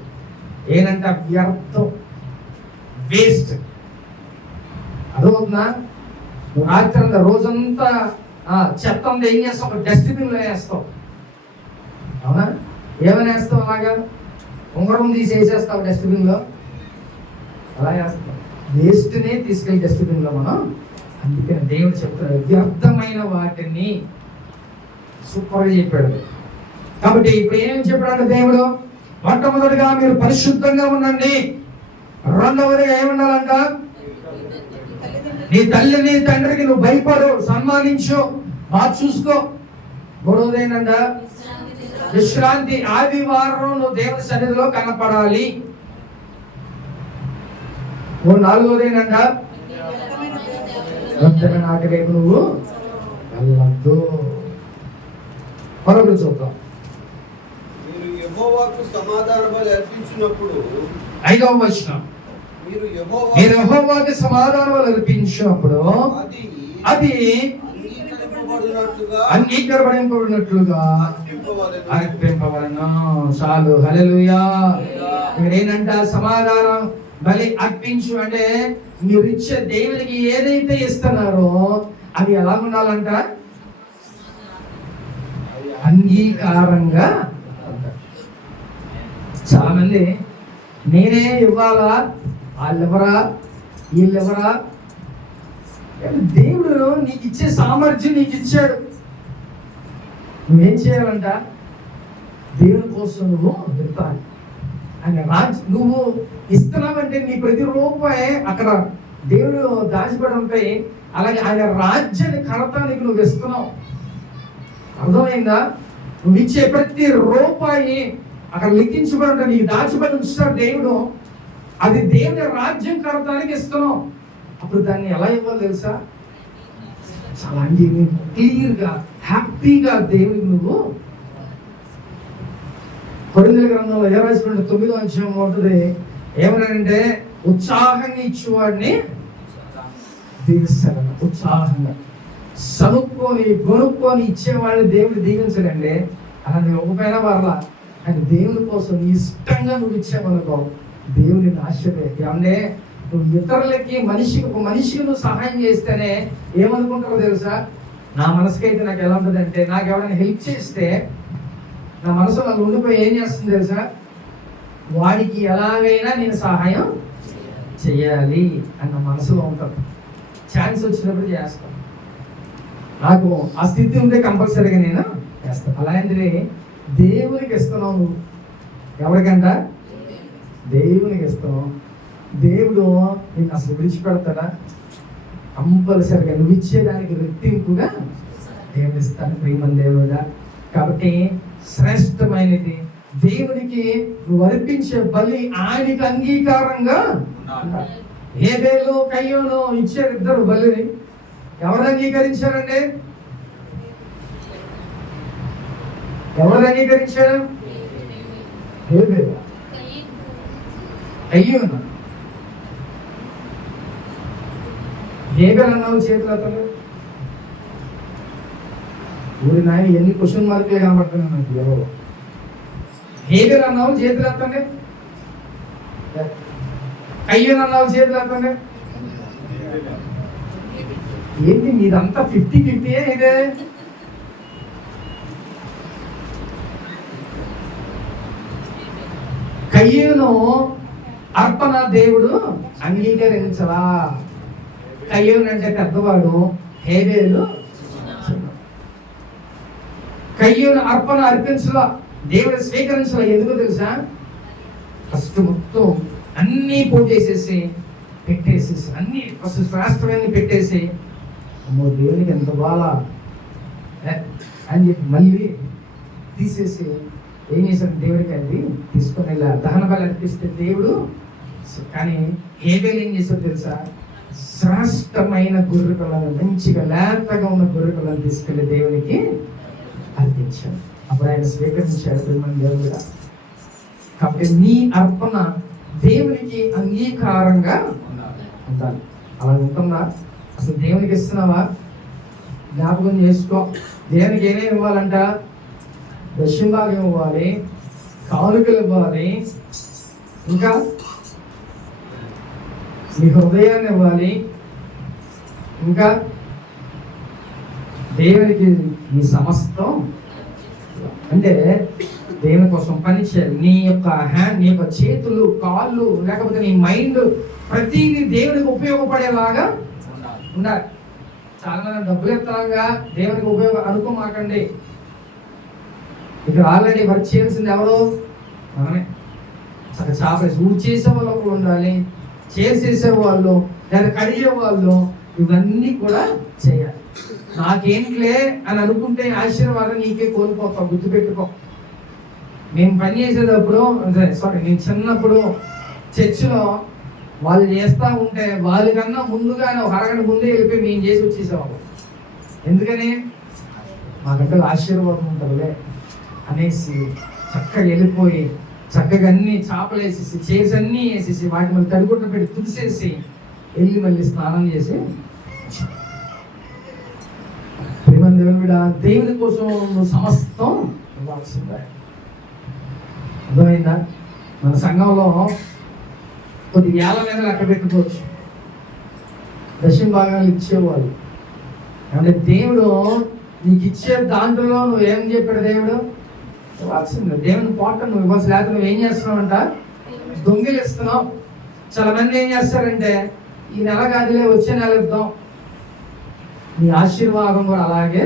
ఏంటంట, వ్యర్థం, వేస్ట్. అదవుతుందా? నువ్వు రాత్రి అంతా రోజంతా చెత్త అంతా ఏం చేస్తావు, డస్ట్బిన్లో వేస్తావు. అవునా? ఏమైనా వేస్తావు? అలాగా ఉంగరం తీసి వేసేస్తావు డస్ట్బిన్లో, అలా వేస్తావు. వేస్ట్నే తీసుకెళ్ళి డస్ట్బిన్లో మనం. అందుకని దేవుడు చెప్తాడు, వ్యర్థమైన వాటిని సూపర్గా చెప్పాడు. కాబట్టి ఇప్పుడు ఏమేమి చెప్పాడు దేవుడు? మొట్టమొదటిగా మీరు పరిశుద్ధంగా ఉండండి. రెండవదిగా ఏముండాలంట, నీ తల్లిని తండ్రికి నువ్వు భయపడు, సన్మానించు, బాగా చూసుకో. మూడవది ఏంటంట, విశ్రాంతి, ఆదివారం నువ్వు దేవుని సన్నిధిలో కనపడాలి. నాలుగవది ఏంటంట, నాటి రేపు నువ్వు వెళ్ళద్దు. మరొకటి చూద్దాం. మీరు యెహోవాకు సమాధాన బలి అర్పించినప్పుడు, 5వ వచనం, మీరు యెహోవాకు సమాధాన బలి అర్పించినప్పుడు అది అంగీకరింపబడినట్లుగా అర్పింపబడను. చాలు, హల్లెలూయా. ఇక్కడ ఏంటంట, సమాధానం బలి అర్పించు అంటే మీరు ఇచ్చే దేవునికి ఏదైతే ఇస్తున్నారో అది ఎలా ఉండాలంట, అంగీకారంగా. చాలా మంది నేనే ఇవ్వాలా, వాళ్ళెవరా, వీళ్ళెవరా. దేవుడు నీకు ఇచ్చే సామర్థ్యం నీకు ఇచ్చాడు. నువ్వేం చేయాలంట, దేవుని కోసం నువ్వు ఇవ్వాలి. ఆయన నువ్వు ఇస్తున్నావంటే నీ ప్రతి రూపాయి అక్కడ దేవుడు దాచిపడి ఉంటాయి. అలాగే ఆయన రాజ్యాన్ని కడతానికి నువ్వు ఇస్తున్నావు. అర్థమైందా? నువ్వు ఇచ్చే ప్రతి రూపాయి అక్కడ లెక్కించబడి ఉంటాయి, నీకు దాచిపడి ఉంచుతాడు దేవుడు. అది దేవుని రాజ్యం కడతానికి ఇస్తున్నావు. అప్పుడు దాన్ని ఎలా ఇవ్వాలి తెలుసా? చాలా క్లియర్గా, హ్యాపీగా దేవుడికి నువ్వు. కొరింథీయుల గ్రంథంలో 9వ అధ్యాయం ఉంటుంది. ఏమనంటే, ఉత్సాహంగా ఇచ్చేవాడిని దీవిస్తాడు. ఉత్సాహంగా సనుక్కొని గొనుక్కొని ఇచ్చేవాడిని దేవుడు దీవించడండి. అలా నువ్వు ఇవ్వకపోయినా పర్లా, కానీ దేవుని కోసం ఇష్టంగా నువ్వు ఇచ్చేవనుకో దేవుని ఆశ్చర్య. ఏమంటే నువ్వు ఇతరులకి, మనిషికి నువ్వు సహాయం చేస్తేనే ఏమనుకుంటారో తెలుసా? నా మనసుకైతే నాకు ఎలా ఉంటుందంటే, నాకు ఎవరైనా హెల్ప్ చేస్తే నా మనసు వాళ్ళు ఉండిపోయి ఏం చేస్తుంది తెలుసా? వాడికి ఎలాగైనా నేను సహాయం చేయాలి అన్న మనసులో ఉంటాను. ఛాన్స్ వచ్చినప్పుడు చేస్తాను. నాకు ఆ స్థితి ఉంటే కంపల్సరీగా నేను చేస్తాను. అలాంటిది దేవునికి ఇస్తున్నావు నువ్వు. ఎవరికంట? దేవునికి ఇస్తావు. దేవుడు నేను అసలు విడిచిపెడతాడా? కంపల్సరిగా నువ్వు ఇచ్చేదానికి రెట్టింపుగా దేవుడు ఇస్తాను. ప్రియమైన దేవుడా, కాబట్టి శ్రేష్టమైనది దేవునికి నువ్వు అర్పించే బలి ఆయనకి అంగీకారంగా. హేబేలు కయ్యోను ఇచ్చారు, ఇద్దరు బలిని. ఎవరు అంగీకరించారండి? ఎవరు అంగీకరించారు? హేబేలు, కయ్యోను. హేబేలు అన్నావు చేతులు అతను. ఊరి నాయన ఎన్ని క్వశ్చన్ మార్కులే కనబడుతున్నాయి నాకు. ఎవరు హేబేలు అన్నావు చేతులు ఎత్తండి, కయ్యోను అన్నావు చేతులు ఎత్తండి. ఏంటి మీదంతా 50-50 ఇదే? కయ్యోను అర్పణ దేవుడు అంగీకరించలా. కయ్యోను అంటే పెద్దవాడు, హేబేలు. కయ్యోను అర్పణ అర్పించలా, దేవుడు స్వీకరించలా. ఎందుకో తెలుసా? ఫస్ట్ మొత్తం అన్నీ పోటేసేసి పెట్టేసేసి, అన్ని ఫస్ట్ శాస్త్రాన్ని పెట్టేసి, అమ్మో దేవునికి ఎంత బాగా అని చెప్పి మళ్ళీ తీసేసి ఏం చేశాడు? దేవుడికి అది తీసుకొని ఇలా దహన బలి అర్పిస్తే దేవుడు కానీ హేబెల్ ఏం చేశాడు తెలుసా? శ్రేష్టమైన గొర్రె పిల్లలు, మంచిగా లేతగా ఉన్న గొర్రె పిల్లలు తీసుకెళ్లి దేవునికి అర్పించాడు. అప్పుడు ఆయన స్వీకరించాడు. దేవుడు కాబట్టి నీ అర్పణ దేవునికి అంగీకారంగా ఉండాలి. అలా ఉంటుందా? అసలు దేవునికి ఇస్తున్నావా? జ్ఞాపకం చేసుకో. దేవునికి ఏమేమి ఇవ్వాలంట? దశమ భాగం ఇవ్వాలి, కానుకలు ఇవ్వాలి, ఇంకా నీ హృదయాన్ని ఇవ్వాలి, ఇంకా దేవునికి నీ సమస్తం. అంటే దేవుని కోసం పని చేయాలి. నీ యొక్క హ్యాండ్, నీ యొక్క చేతులు, కాళ్ళు, లేకపోతే నీ మైండ్, ప్రతిదీ దేవునికి ఉపయోగపడేలాగా ఉండాలి. చాలా మంది డబ్బులు ఎత్తనంగా దేవునికి అనుకోమాకండి. ఇక్కడ ఆల్రెడీ వర్క్ చేయాల్సింది ఎవరు? మనమే. చేపలేసి ఊడి చేసే వాళ్ళు ఒకరు ఉండాలి, చేసేసేవాళ్ళు, లేదా కడిగే వాళ్ళు, ఇవన్నీ కూడా చేయాలి. నాకేంటిలే అని అనుకుంటే ఆశీర్వాదం నీకే కోల్పోతావు. గుర్తుపెట్టుకో. మేము పని చేసేటప్పుడు, నేను చిన్నప్పుడు చర్చిలో వాళ్ళు చేస్తూ ఉంటే వాళ్ళకన్నా ముందుగానే ఒక అరగంట ముందే వెళ్ళిపోయి మేము చేసి వచ్చేసేవాళ్ళం. ఎందుకని? మాకంటే ఆశీర్వాదం ఉంటుందిలే అనేసి చక్కగా వెళ్ళిపోయి చక్కగా అన్ని చేపలు వేసేసి, చైర్స్ అన్నీ వేసేసి, వాటి మళ్ళీ తడిగుడ్డ పెట్టి తుడిసేసి వెళ్ళి మళ్ళీ స్నానం చేసి దేవుని కోసం నువ్వు సమస్తం ఇవ్వాల్సిందే. అర్థమైందా? మన సంఘంలో కొద్ది ఏళ్ళ మీద లెక్క పెట్టుకోవచ్చు. దశమ భాగాలు ఇచ్చేవాళ్ళు. అంటే దేవుడు నీకు ఇచ్చే దాంట్లో నువ్వేం చెప్పాడు? దేవుడు ఇవ్వాల్సిందే. దేవుని పోట నువ్వు ఇవ్వాల్సి, లేకపోతే నువ్వు ఏం చేస్తున్నావంట? దొంగిలు ఇస్తున్నావు. చాలా మంది ఏం చేస్తారంటే, ఈ నెల కాదులే వచ్చే నెల ఇద్దాం. నీ ఆశీర్వాదం కూడా అలాగే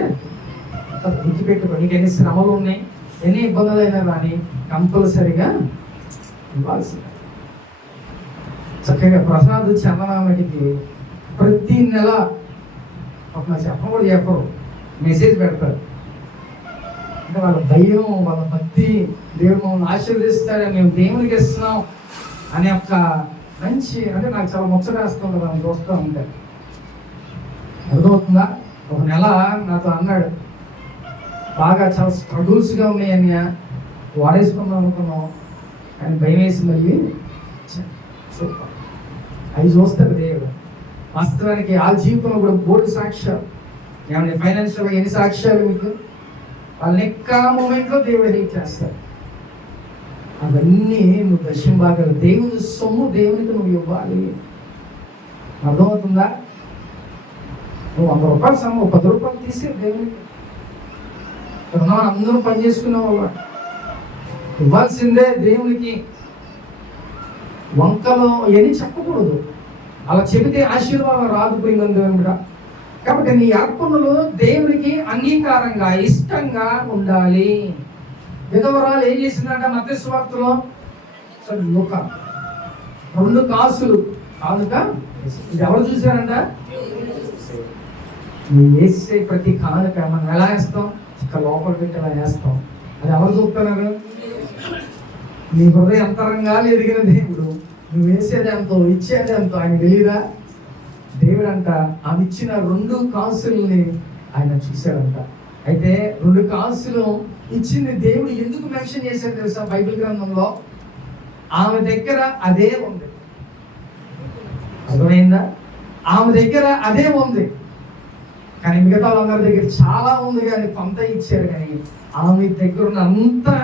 గుర్తుపెట్టుకో. నీకు ఎన్ని శ్రమలు ఉన్నాయి, ఎన్ని ఇబ్బందులు అయినా కానీ కంపల్సరిగా ఇవ్వాల్సిందే. చక్కగా ప్రసాద్ చందనామటికి ప్రతి నెల ఒక కూడా చెప్పరు, మెసేజ్ పెడతారు. అంటే వాళ్ళ భయం, వాళ్ళ భక్తి, దేవుడు మమ్మల్ని ఆశీర్వదిస్తాడని, మేము దేవునికి ఇస్తున్నాం అనే ఒక మంచి, అంటే నాకు చాలా ముచ్చటేస్తుంది కదా చూస్తూ ఉంటే. అర్థమవుతుందా? ఒక నెల నాతో అన్నాడు, బాగా చాలా స్ట్రగుల్స్గా ఉన్నాయని వాడేసుకుందాం అనుకున్నాం, కానీ భయం వేసి మళ్ళీ సూపర్. అవి చూస్తారు దేవుడు. వాస్తవానికి ఆ జీవితంలో కూడా బోర్డు సాక్ష్యాలు, ఏమన్నా ఫైనాన్షియల్గా ఎన్ని సాక్ష్యాలు మీకు? వాళ్ళ నెక్క మూమెంట్లో దేవుడు హెల్ప్ చేస్తారు. అవన్నీ నువ్వు దశమ భాగాలు, దేవుని సొమ్ము దేవునికి నువ్వు ఇవ్వాలి. అర్థమవుతుందా? నువ్వు 100 రూపాయలు సొమ్ము 10 రూపాయలు తీసి దేవునికి అందరూ పని చేసుకునే వాళ్ళు ఇవ్వాల్సిందే. దేవునికి వంకలో ఏమి చెప్పకూడదు. అలా చెబితే ఆశీర్వాదం రాకపోయిందని దేవుడు. కాబట్టి నీ అర్పణలు దేవునికి అంగీకారంగా, ఇష్టంగా ఉండాలి. విధవరాలు ఏం చేసిందంట మత్తయి సువార్తలో? 2 కాసులు కానుక. ఇది ఎవరు చూశారంట? నువ్వు వేసే ప్రతి కానుక మనం ఎలా వేస్తాం? ఇక్కడ లోపల పెట్టి అలా వేస్తాం. అది ఎవరు చూపుతున్నారు? నీ హృదయ అంతరంగాలు ఎదిగిన దేవుడు. నువ్వు వేసేది ఎంతో, ఇచ్చేది ఎంతో ఆయన తెలియదా? దేవుడు అంట ఆమె ఇచ్చిన 2 కాసుల్ని ఆయన చూశాడంట. అయితే 2 కాసులు ఇచ్చింది దేవుడు ఎందుకు మెన్షన్ చేశాడు తెలుసా? బైబిల్ గ్రంథంలో ఆమె దగ్గర అదే ఉంది. అర్థమైందా? ఆమె దగ్గర అదే ఉంది, కానీ మిగతా వాళ్ళందరి దగ్గర చాలా ఉంది, కానీ కొంత ఇచ్చారు. కానీ ఆమె దగ్గర ఉన్న అంతా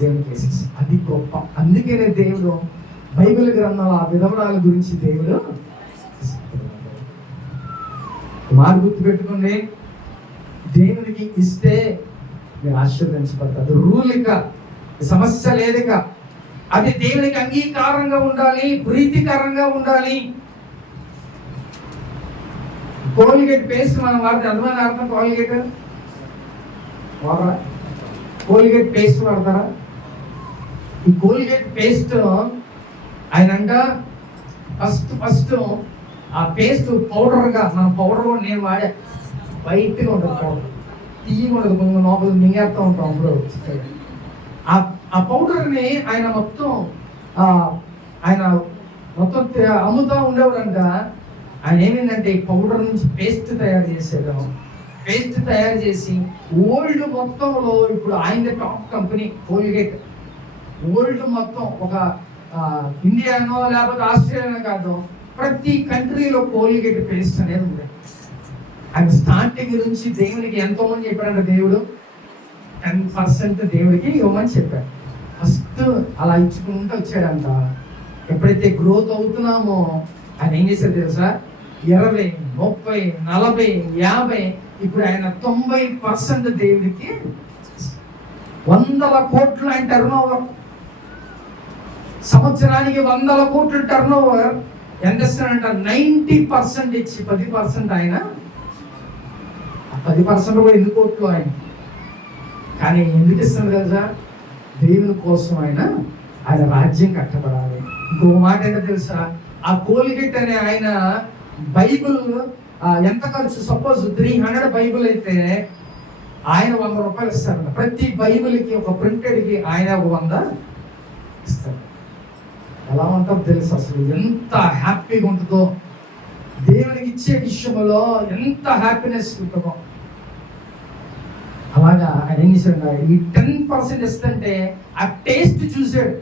దేవునికి వేసేసి, అది గొప్ప. అందుకనే దేవుడు బైబిల్ గ్రంథంలో ఆ విధవరాల గురించి దేవుడు మాట గుర్తుపెట్టుకుని, దేవునికి ఇస్తే మీరు ఆశీర్వదించబడతారు. రూల్ ఇక సమస్య లేదుక. అది దేవునికి అంగీకారంగా ఉండాలి, ప్రీతికరంగా ఉండాలి. కోల్గేట్ పేస్ట్ మనం వాడితే అర్థమైన అర్థం? కోల్గేట్ వాడరా? కోల్గేట్ పేస్ట్ వాడతారా? ఈ కోల్గేట్ పేస్ట్ ఆయనంట ఫస్ట్ ఆ పేస్ట్ పౌడర్గా, మన పౌడర్ కూడా నేను వాడా, వైట్గా ఉంటుంది పౌడర్, తీయగా ఉండదు, కొంచెం లోపల మింగేస్తూ ఉంటాం. అప్పుడు ఆ పౌడర్ని ఆయన మొత్తం ఆయన మొత్తం అమ్ముతూ ఉండేవాడంట. ఆయన ఏమైందంటే ఈ పౌడర్ నుంచి పేస్ట్ తయారు చేసేయడం, పేస్ట్ తయారు చేసి ఓల్డ్ మొత్తంలో ఇప్పుడు ఆయన టాప్ కంపెనీ కోల్గేట్. ఓల్డ్ మొత్తం ఒక ఇండియానో లేకపోతే ఆస్ట్రేలియానో కాదు, ప్రతి కంట్రీలో కోల్గేట్ పేస్ట్ అనేది ఉంది. ఆయన స్టార్టింగ్ నుంచి దేవునికి ఎంతో మంది చెప్పాడంట, దేవుడు 10% దేవుడికి ఇవ్వమని చెప్పాడు. ఫస్ట్ అలా ఇచ్చుకుంటూ వచ్చాడంట. ఎప్పుడైతే గ్రోత్ అవుతున్నామో ఆయన ఏం చేశారు తెలుసా? 20, 30, 40, 50, ఇప్పుడు ఆయన 90% దేవుడికి 100 కోట్లు ఆయన టర్నోవర్. సంవత్సరానికి 100 కోట్లు టర్నోవర్. ఎంత ఇస్తాడంట? 90% ఇచ్చి 10% ఆయన. 10% కూడా 8 కోట్లు ఆయన. కానీ ఎందుకు ఇస్తాడు తెలుసా? దేవుని కోసం ఆయన రాజ్యం కట్టబడాలి. ఇంకో మాట ఏంటో తెలుసా? ఆ కోల్గేట్ అనే ఆయన బైబిల్ ఎంత ఖర్చు? సపోజ్ 300 బైబిల్ అయితే ఆయన 100 రూపాయలు ఇస్తారంట. ప్రతి బైబిల్కి ఒక ప్రింటెడ్కి ఆయన 100 ఇస్తారు. ఎలా ఉంటుందో తెలుసు, అసలు ఎంత హ్యాపీగా ఉంటుందో, దేవునికి ఇచ్చే విషయంలో ఎంత హ్యాపీనెస్ ఉంటుందో. అలాగా ఆయన ఏం చేశాడు? ఈ 10% ఇస్తుంటే ఆ టేస్ట్ చూసాడు.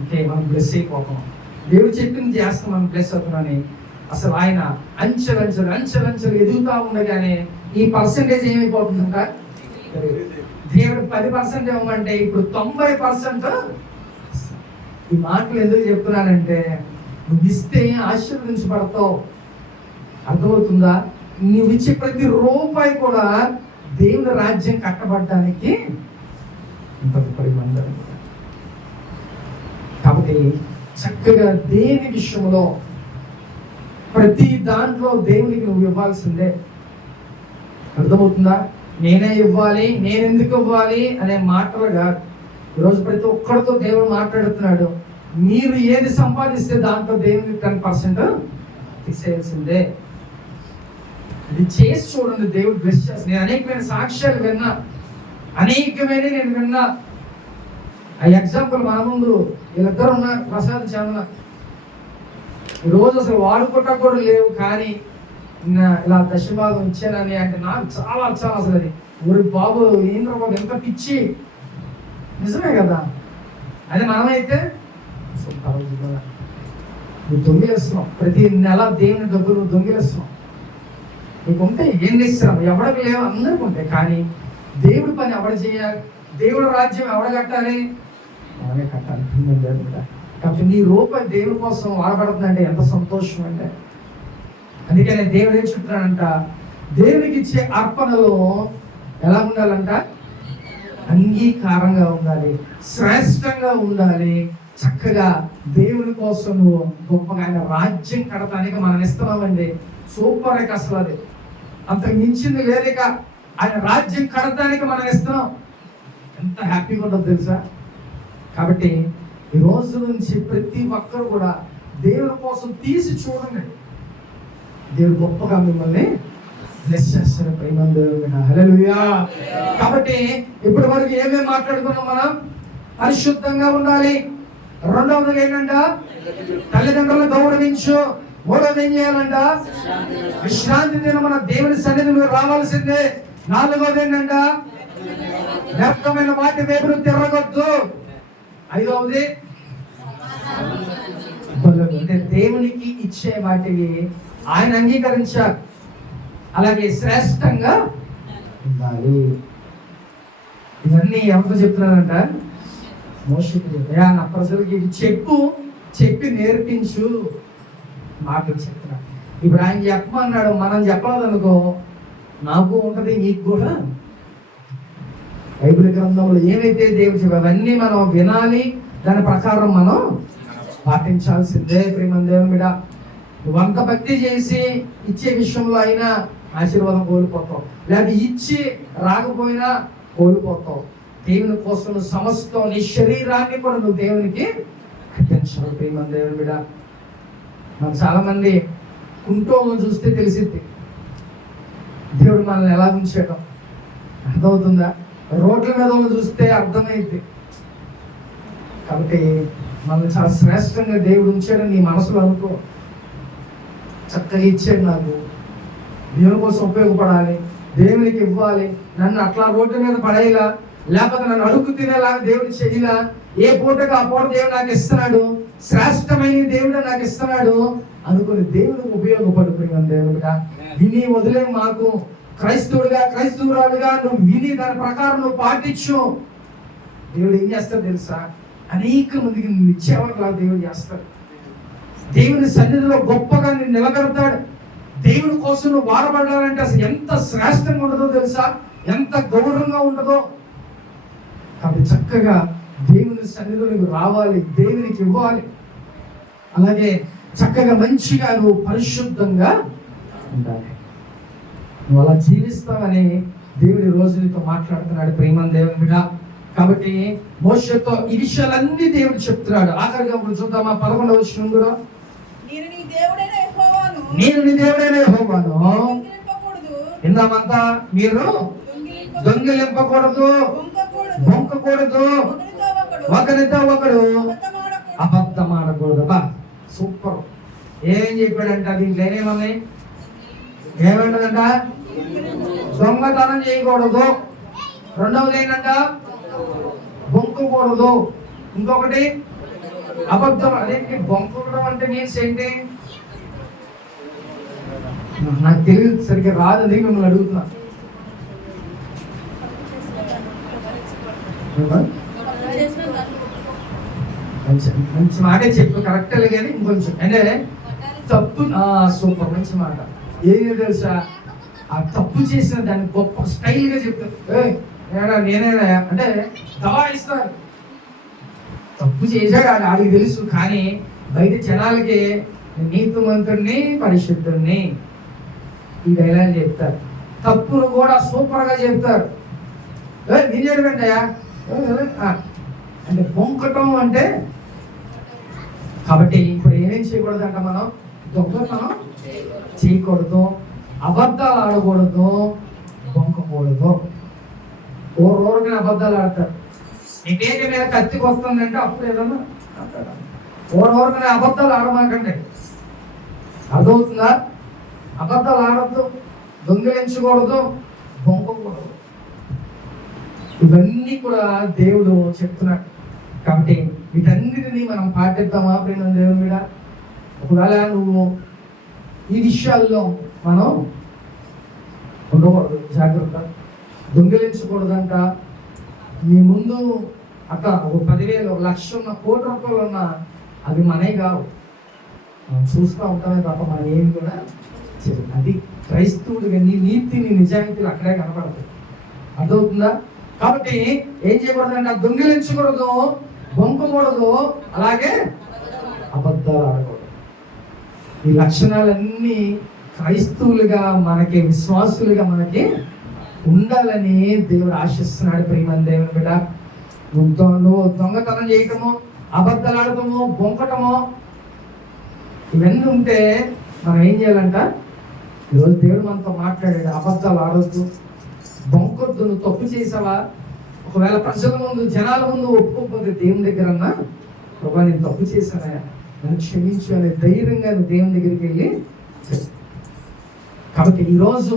ఓకే, మనం బ్లెస్ అయిపోతాం, దేవుడు చెప్పింది చేస్తాం, మనం బ్లెస్ అవుతున్నామని. అసలు ఆయన అంచెలంచెలు ఎదుగుతూ ఉండగానే ఈ పర్సంటేజ్ ఏమైపోతుందంట? దేవుడు 10% ఇవ్వమంటే ఇప్పుడు 90%. ఈ మాటలు ఎందుకు చెప్తున్నానంటే, నువ్వు ఇస్తే ఆశీర్వదించబడతావు. అర్థమవుతుందా? నువ్వు ఇచ్చే ప్రతి రూపాయి కూడా దేవుని రాజ్యం కట్టబడడానికి ఉపయోగపడి. కాబట్టి చక్కగా దేని విషయంలో ప్రతి దాంట్లో దేవునికి నువ్వు ఇవ్వాల్సిందే. అర్థమవుతుందా? నేనే ఇవ్వాలి, నేను ఎందుకు ఇవ్వాలి అనే మాటలు కాదు. ఈరోజు ప్రతి ఒక్కరితో దేవుడు మాట్లాడుతున్నాడు. మీరు ఏది సంపాదిస్తే దాంట్లో దేవునికి 10% తీసేయాల్సిందే. ఇది చేసి చూడండి, దేవుడు బ్లెస్ చేస్తాడు. నేను అనేకమైన సాక్ష్యాలు విన్నా, నేను విన్నా. ఆ ఎగ్జాంపుల్ మన ముందు వీళ్ళిద్దరు ఉన్నారు, ప్రసాద్ చంద్ర. ఈరోజు అసలు వాడుకోట కూడా లేవు, కానీ ఇలా దశభాగం ఇచ్చానని అంటే నాకు చాలా అసలు అది ఊరి బాబు ఏంద్ర బాబు ఎంత పిచ్చి. నిజమే కదా? అదే మనమైతే నువ్వు దొంగిలేస్తున్నావు. ప్రతి నెల దేవుని డబ్బులు నువ్వు దొంగిలేస్తున్నావు. నీకుంటే ఏం చేస్తున్నావు? ఎవరికి లేవు, అందరికి ఉంటాయి. కానీ దేవుడి పని ఎవడ చేయాలి? దేవుడి రాజ్యం ఎవడ కట్టాలి? మనమే కట్టాలి. కాబట్టి నీ రూపాయి దేవుడి కోసం వాడబడుతుందంటే ఎంత సంతోషం అంటే. అందుకనే దేవుడు ఏం చెప్తున్నాడంట? దేవుడికి ఇచ్చే అర్పణలో ఎలా ఉండాలంట? అంగీకారంగా ఉండాలి, శ్రేష్టంగా ఉండాలి. చక్కగా దేవుని కోసం నువ్వు గొప్పగా ఆయన రాజ్యం కడటానికి మనం ఇస్తున్నామండి. సూపర్. అసలు అది అంతకు మించింది లేక ఆయన రాజ్యం కడటానికి మనం ఇస్తున్నాం. ఎంత హ్యాపీగా ఉంటుందో తెలుసా? కాబట్టి ఈ రోజు నుంచి ప్రతి ఒక్కరు కూడా దేవుని కోసం తీసి చూడండి. దేవుడు గొప్పగా మిమ్మల్ని బ్లెస్ చేస్తాడు. హల్లెలూయా. కాబట్టి ఇప్పటి వరకు ఏమేమి మాట్లాడుకున్నాం? మనం పరిశుద్ధంగా ఉండాలి. రెండవది ఏంటంట? తల్లిదండ్రులను గౌరవించు. మూడవది ఏం చేయాలంట? విశ్రాంతి దినం మన దేవుని సన్నిధిలో రావాల్సిందే. నాలుగవది ఏంటంట? వ్యర్థమైన వాటి వైపు తిరగొద్దు. ఐదవది అంటే దేవునికి ఇచ్చే వాటివి ఆయన అంగీకరించారు, అలాగే శ్రేష్టంగా ఉండాలి. ఇవన్నీ ఎవరితో చెప్తున్నారంట? మోషేకి. నా ప్రజలకి చెప్పి నేర్పించు మాటలు చెప్తున్నా. ఇప్పుడు ఆయన చెప్పమన్నాడు, మనం చెప్పలేదనుకో నాకు ఉంటది, నీకు కూడా. బైబిల్ గ్రంథంలో ఏమైతే దేవుడు చెప్పారు అవన్నీ మనం వినాలి, దాని ప్రకారం మనం పాటించాల్సిందే. ప్రేమ దేవుని మీద నువ్వంత భక్తి చేసి ఇచ్చే విషయంలో అయినా ఆశీర్వాదం కోల్పోతావు, లేదా ఇచ్చి రాకపోయినా కోల్పోతావు. దేవుని కోసం సమస్తం నీ శరీరాన్ని కూడా నువ్వు దేవునికి అర్పించాలి. ప్రేమ దేవుని మీద మనం చాలా మంది కుంటోలను చూస్తే తెలిసిద్ది దేవుడు మనల్ని ఎలా ఉంచాడో. అర్థమవుతుందా? రోడ్ల మీద చూస్తే అర్థమైంది. కాబట్టి మనల్ని చాలా శ్రేష్టంగా దేవుడు ఉంచాడని నీ మనసులో అనుకో. చక్కగా ఇచ్చాడు, నాకు దేవుని కోసం ఉపయోగపడాలి, దేవునికి ఇవ్వాలి, నన్ను అట్లా రోడ్డు మీద పడేలా, లేకపోతే నన్ను అడుగు తినేలా దేవుడు చేయలా, ఏ పూటకు ఆ పూట దేవుడు నాకు ఇస్తున్నాడు, శ్రేష్టమైన దేవుడు నాకు ఇస్తున్నాడు అనుకుని దేవుడికి ఉపయోగపడిపోయిన దేవుడుగా విని వదిలే. మాకు క్రైస్తవుడిగా క్రైస్తవురాలుగా నువ్వు విని దాని ప్రకారం నువ్వు పాటించు. దేవుడు ఏం చేస్తాడు తెలుసా? అనేక మందికి నిత్యావరలా దేవుడు చేస్తాడు. దేవుని సన్నిధిలో గొప్పగా నేను నిలబెడతాడు. దేవుడి కోసం నువ్వు వాడబడాలంటే అసలు ఎంత శ్రేష్టంగా ఉండదో తెలుసా, ఎంత గౌరవంగా ఉండదో. కాబట్టి చక్కగా దేవుని సన్నిధిలో నువ్వు రావాలి, దేవునికి ఇవ్వాలి. అలాగే చక్కగా మంచిగా నువ్వు పరిశుద్ధంగా ఉండాలి. నువ్వు అలా జీవిస్తావని దేవుడి రోజు నీతో మాట్లాడుతున్నాడు ప్రేమ దేవుని బిడ్డ. కాబట్టి మోషేతో ఈ విషయాలన్నీ దేవుడు చెప్తున్నాడు. ఆఖరిగా ఇప్పుడు చూద్దామా 11వ వచనం కూడా. నేను నీ దేవుడైన యెహోవాను ఇందామంతా మీరు దొంగిలింపకూడదు, బొంకకూడదు, ఒకరితో ఒకడు అబద్ధం ఆడకూడదు. బా సూపర్. ఏం చెప్పాడంట దీంట్లో? ఏమేమన్నాయి? ఏమంటదంట? దొంగతనం చేయకూడదు, రెండవది ఏంటంట బొంకకూడదు, ఇంకొకటి అబద్ధం. అదేంటి బొంకడం అంటే మీన్స్ ఏంటి? నాకు తెలియదు, సరిగ్గా రాదని మిమ్మల్ని అడుగుతున్నా. మంచి మాటే చెప్పు, కరెక్ట్ కానీ ఇంకొంచెం అంటే తప్పు. సూపర్, మంచి మాట. ఏది తెలుసా? ఆ తప్పు చేసిన దాన్ని గొప్ప స్టైల్ గా చెప్తారు. నేనేనా అంటే దబాయిస్తారు. తప్పు చేశాడు ఆడికి తెలుసు, కానీ బయట జనాలకి నీతిమంతుడిని పరిశుద్ధుడిని ఈ డైలాగ్ చెప్తారు. తప్పును కూడా సూపర్ గా చెప్తారు. నేనేంటయా అంటే బొంకటం అంటే. కాబట్టి ఇప్పుడు ఏమేం చేయకూడదంట? మనం దొంగతనం చేయకూడదు, అబద్ధాలు ఆడకూడదు, బొంకకూడదు. ఊరికనే అబద్ధాలు ఆడతారు. నీకేంటి మీద కత్తికి వస్తుందంటే అప్పుడు ఏదన్నా ఊరికనే అబద్ధాలు ఆడమాకండి. అర్థమవుతుందా? అబద్ధాలు ఆడద్దు, దొంగిలించకూడదు, బొంకకూడదు. ఇవన్నీ కూడా దేవుడు చెప్తున్నాడు. కాబట్టి వీటన్నిటిని మనం పాటిద్దామా ప్రేమ దేవుని మీద? ఒకవేళ నువ్వు ఈ విషయాల్లో మనం ఉండకూడదు, జాగ్రత్త. దొంగిలించకూడదంట. నీ ముందు అట్లా ఒక 10,000 1,00,000 ఉన్న, కోటి రూపాయలు ఉన్న, అది మనే కావు. మనం చూస్తూ ఉంటామే తప్ప మనం ఏమి కూడా చేయదు. అది క్రైస్తవుడిగా నీ నీతి, నీ నిజాయితీలు అక్కడే కనపడతాయి. అర్థమవుతుందా? కాబట్టి ఏం చేయకూడదంటే దొంగిలించకూడదు, బొంకకూడదు, అలాగే అబద్ధాలు ఆడకూడదు. ఈ లక్షణాలన్నీ క్రైస్తవులుగా మనకి, విశ్వాసులుగా మనకి ఉండాలని దేవుడు ఆశిస్తున్నాడు. ప్రియమైన దేవుని బిడ్డ, నువ్వు దొంగతనం చేయటము, అబద్ధాలు ఆడటము, బొంకటము ఇవన్నీ ఉంటే మనం ఏం చేయాలంట? ఈరోజు దేవుడు మనతో మాట్లాడాడు. అబద్ధాలు ఆడొద్దు, బొంకొద్దు. నువ్వు తప్పు చేసావా? ఒకవేళ ప్రజల ముందు, జనాల ముందు ఒప్పుకోకపోతే దేవుని దగ్గర అన్నా, ప్రభా నేను తప్పు చేశానా, నన్ను క్షమించు అనే ధైర్యంగా నువ్వు దేవుని దగ్గరికి వెళ్ళి. కాబట్టి ఈరోజు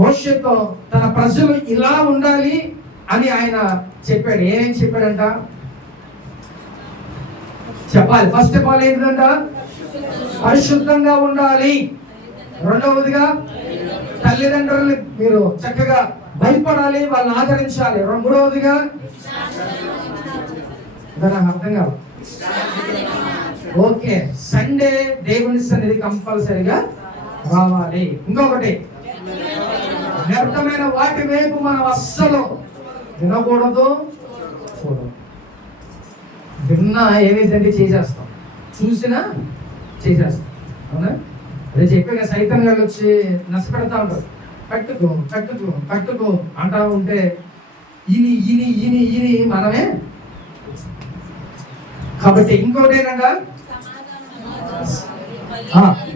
మోషేతో తన ప్రజలు ఇలా ఉండాలి అని ఆయన చెప్పాడు. ఏమేం చెప్పాడంట చెప్పాలి. ఫస్ట్ ఆఫ్ ఆల్ ఏంటంట? పరిశుద్ధంగా ఉండాలి. రెండవదిగా తల్లిదండ్రులు మీరు చక్కగా భయపడాలి, వాళ్ళని ఆదరించాలి. మూడవదిగా నాకు అర్థం కాదు. ఓకే, సండే దేవుని సన్నిధి కంపల్సరిగా రావాలి. ఇంకొకటి, వ్యర్థమైన వాటి వైపు మనం అస్సలు వినకూడదు, చూడదు. విన్నా ఏమైందంటే చేసేస్తాం, చూసినా చేసేస్తాం. అవునా? అదే చెప్పాక సైతం గారు వచ్చి నష్టపెడతా ఉంటారు. కట్టుకో కట్టుకో కట్టుకో అంటా ఉంటే ఇని ఇని ఇని ఇని మనమే. కాబట్టి ఇంకోటి ఏంటంట?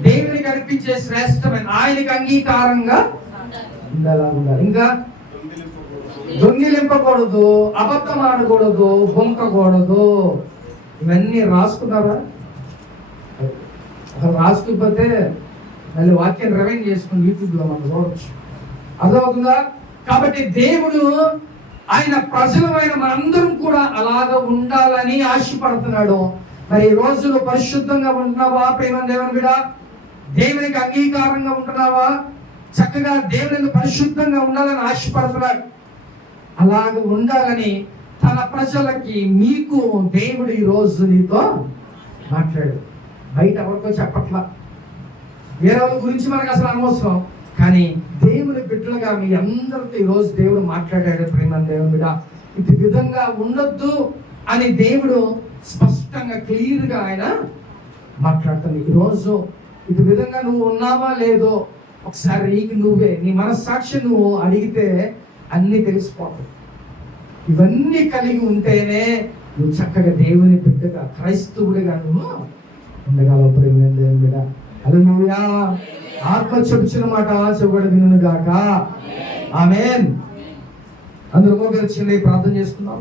దేవునికి అర్పించే శ్రేష్టమైన, ఆయనకి అంగీకారంగా ఉండాలి. ఇంకా దొంగిలింపకూడదు, అబద్ధం ఆడకూడదు, బొంకకూడదు. ఇవన్నీ రాసుకున్నారా? అసలు రాసుకుపోతే మళ్ళీ వాక్యం రివైండ్ చేసుకుని యూట్యూబ్లో మనం చూడవచ్చు. అర్థమవుతుందా? కాబట్టి దేవుడు ఆయన ప్రజలమైన మనందరం కూడా అలాగ ఉండాలని ఆశపడుతున్నాడు. మరి ఈ రోజులు పరిశుద్ధంగా ఉంటున్నావా ప్రేమ దేవుని బిడ్డ? దేవునికి అంగీకారంగా ఉంటున్నావా? చక్కగా దేవునికి పరిశుద్ధంగా ఉండాలని ఆశపడుతున్నాడు. అలాగ ఉండాలని తన ప్రజలకి మీకు దేవుడు ఈ రోజు నీతో మాట్లాడు. బయట ఎవరితో చెప్పట్లా, వేరే వాళ్ళ గురించి మనకు అసలు అనవసరం. కానీ దేవుని బిడ్డలుగా మీ అందరితో ఈరోజు దేవుడు మాట్లాడాడు. ప్రేమ దేవుని బిడ్డ, ఇది విధంగా ఉండొద్దు అని దేవుడు స్పష్టంగా క్లియర్గా ఆయన మాట్లాడుతుంది. ఈరోజు ఇది విధంగా నువ్వు ఉన్నావా లేదో ఒకసారి నీకు నువ్వే నీ మనస్సాక్షి నువ్వు అడిగితే అన్నీ తెలిసిపోతాయి. ఇవన్నీ కలిగి ఉంటేనే నువ్వు చక్కగా దేవుని బిడ్డగా క్రైస్తవుడిగా నువ్వు ఉండగలవు. ప్రేమ దేవుని బిడ్డ, హల్లెలూయా. ఆత్మ చెబుచిన మాట చెవుడు వినును గాక. ఆమేన్. అందరూ మోకరించి ప్రార్థన చేసుకుందాం.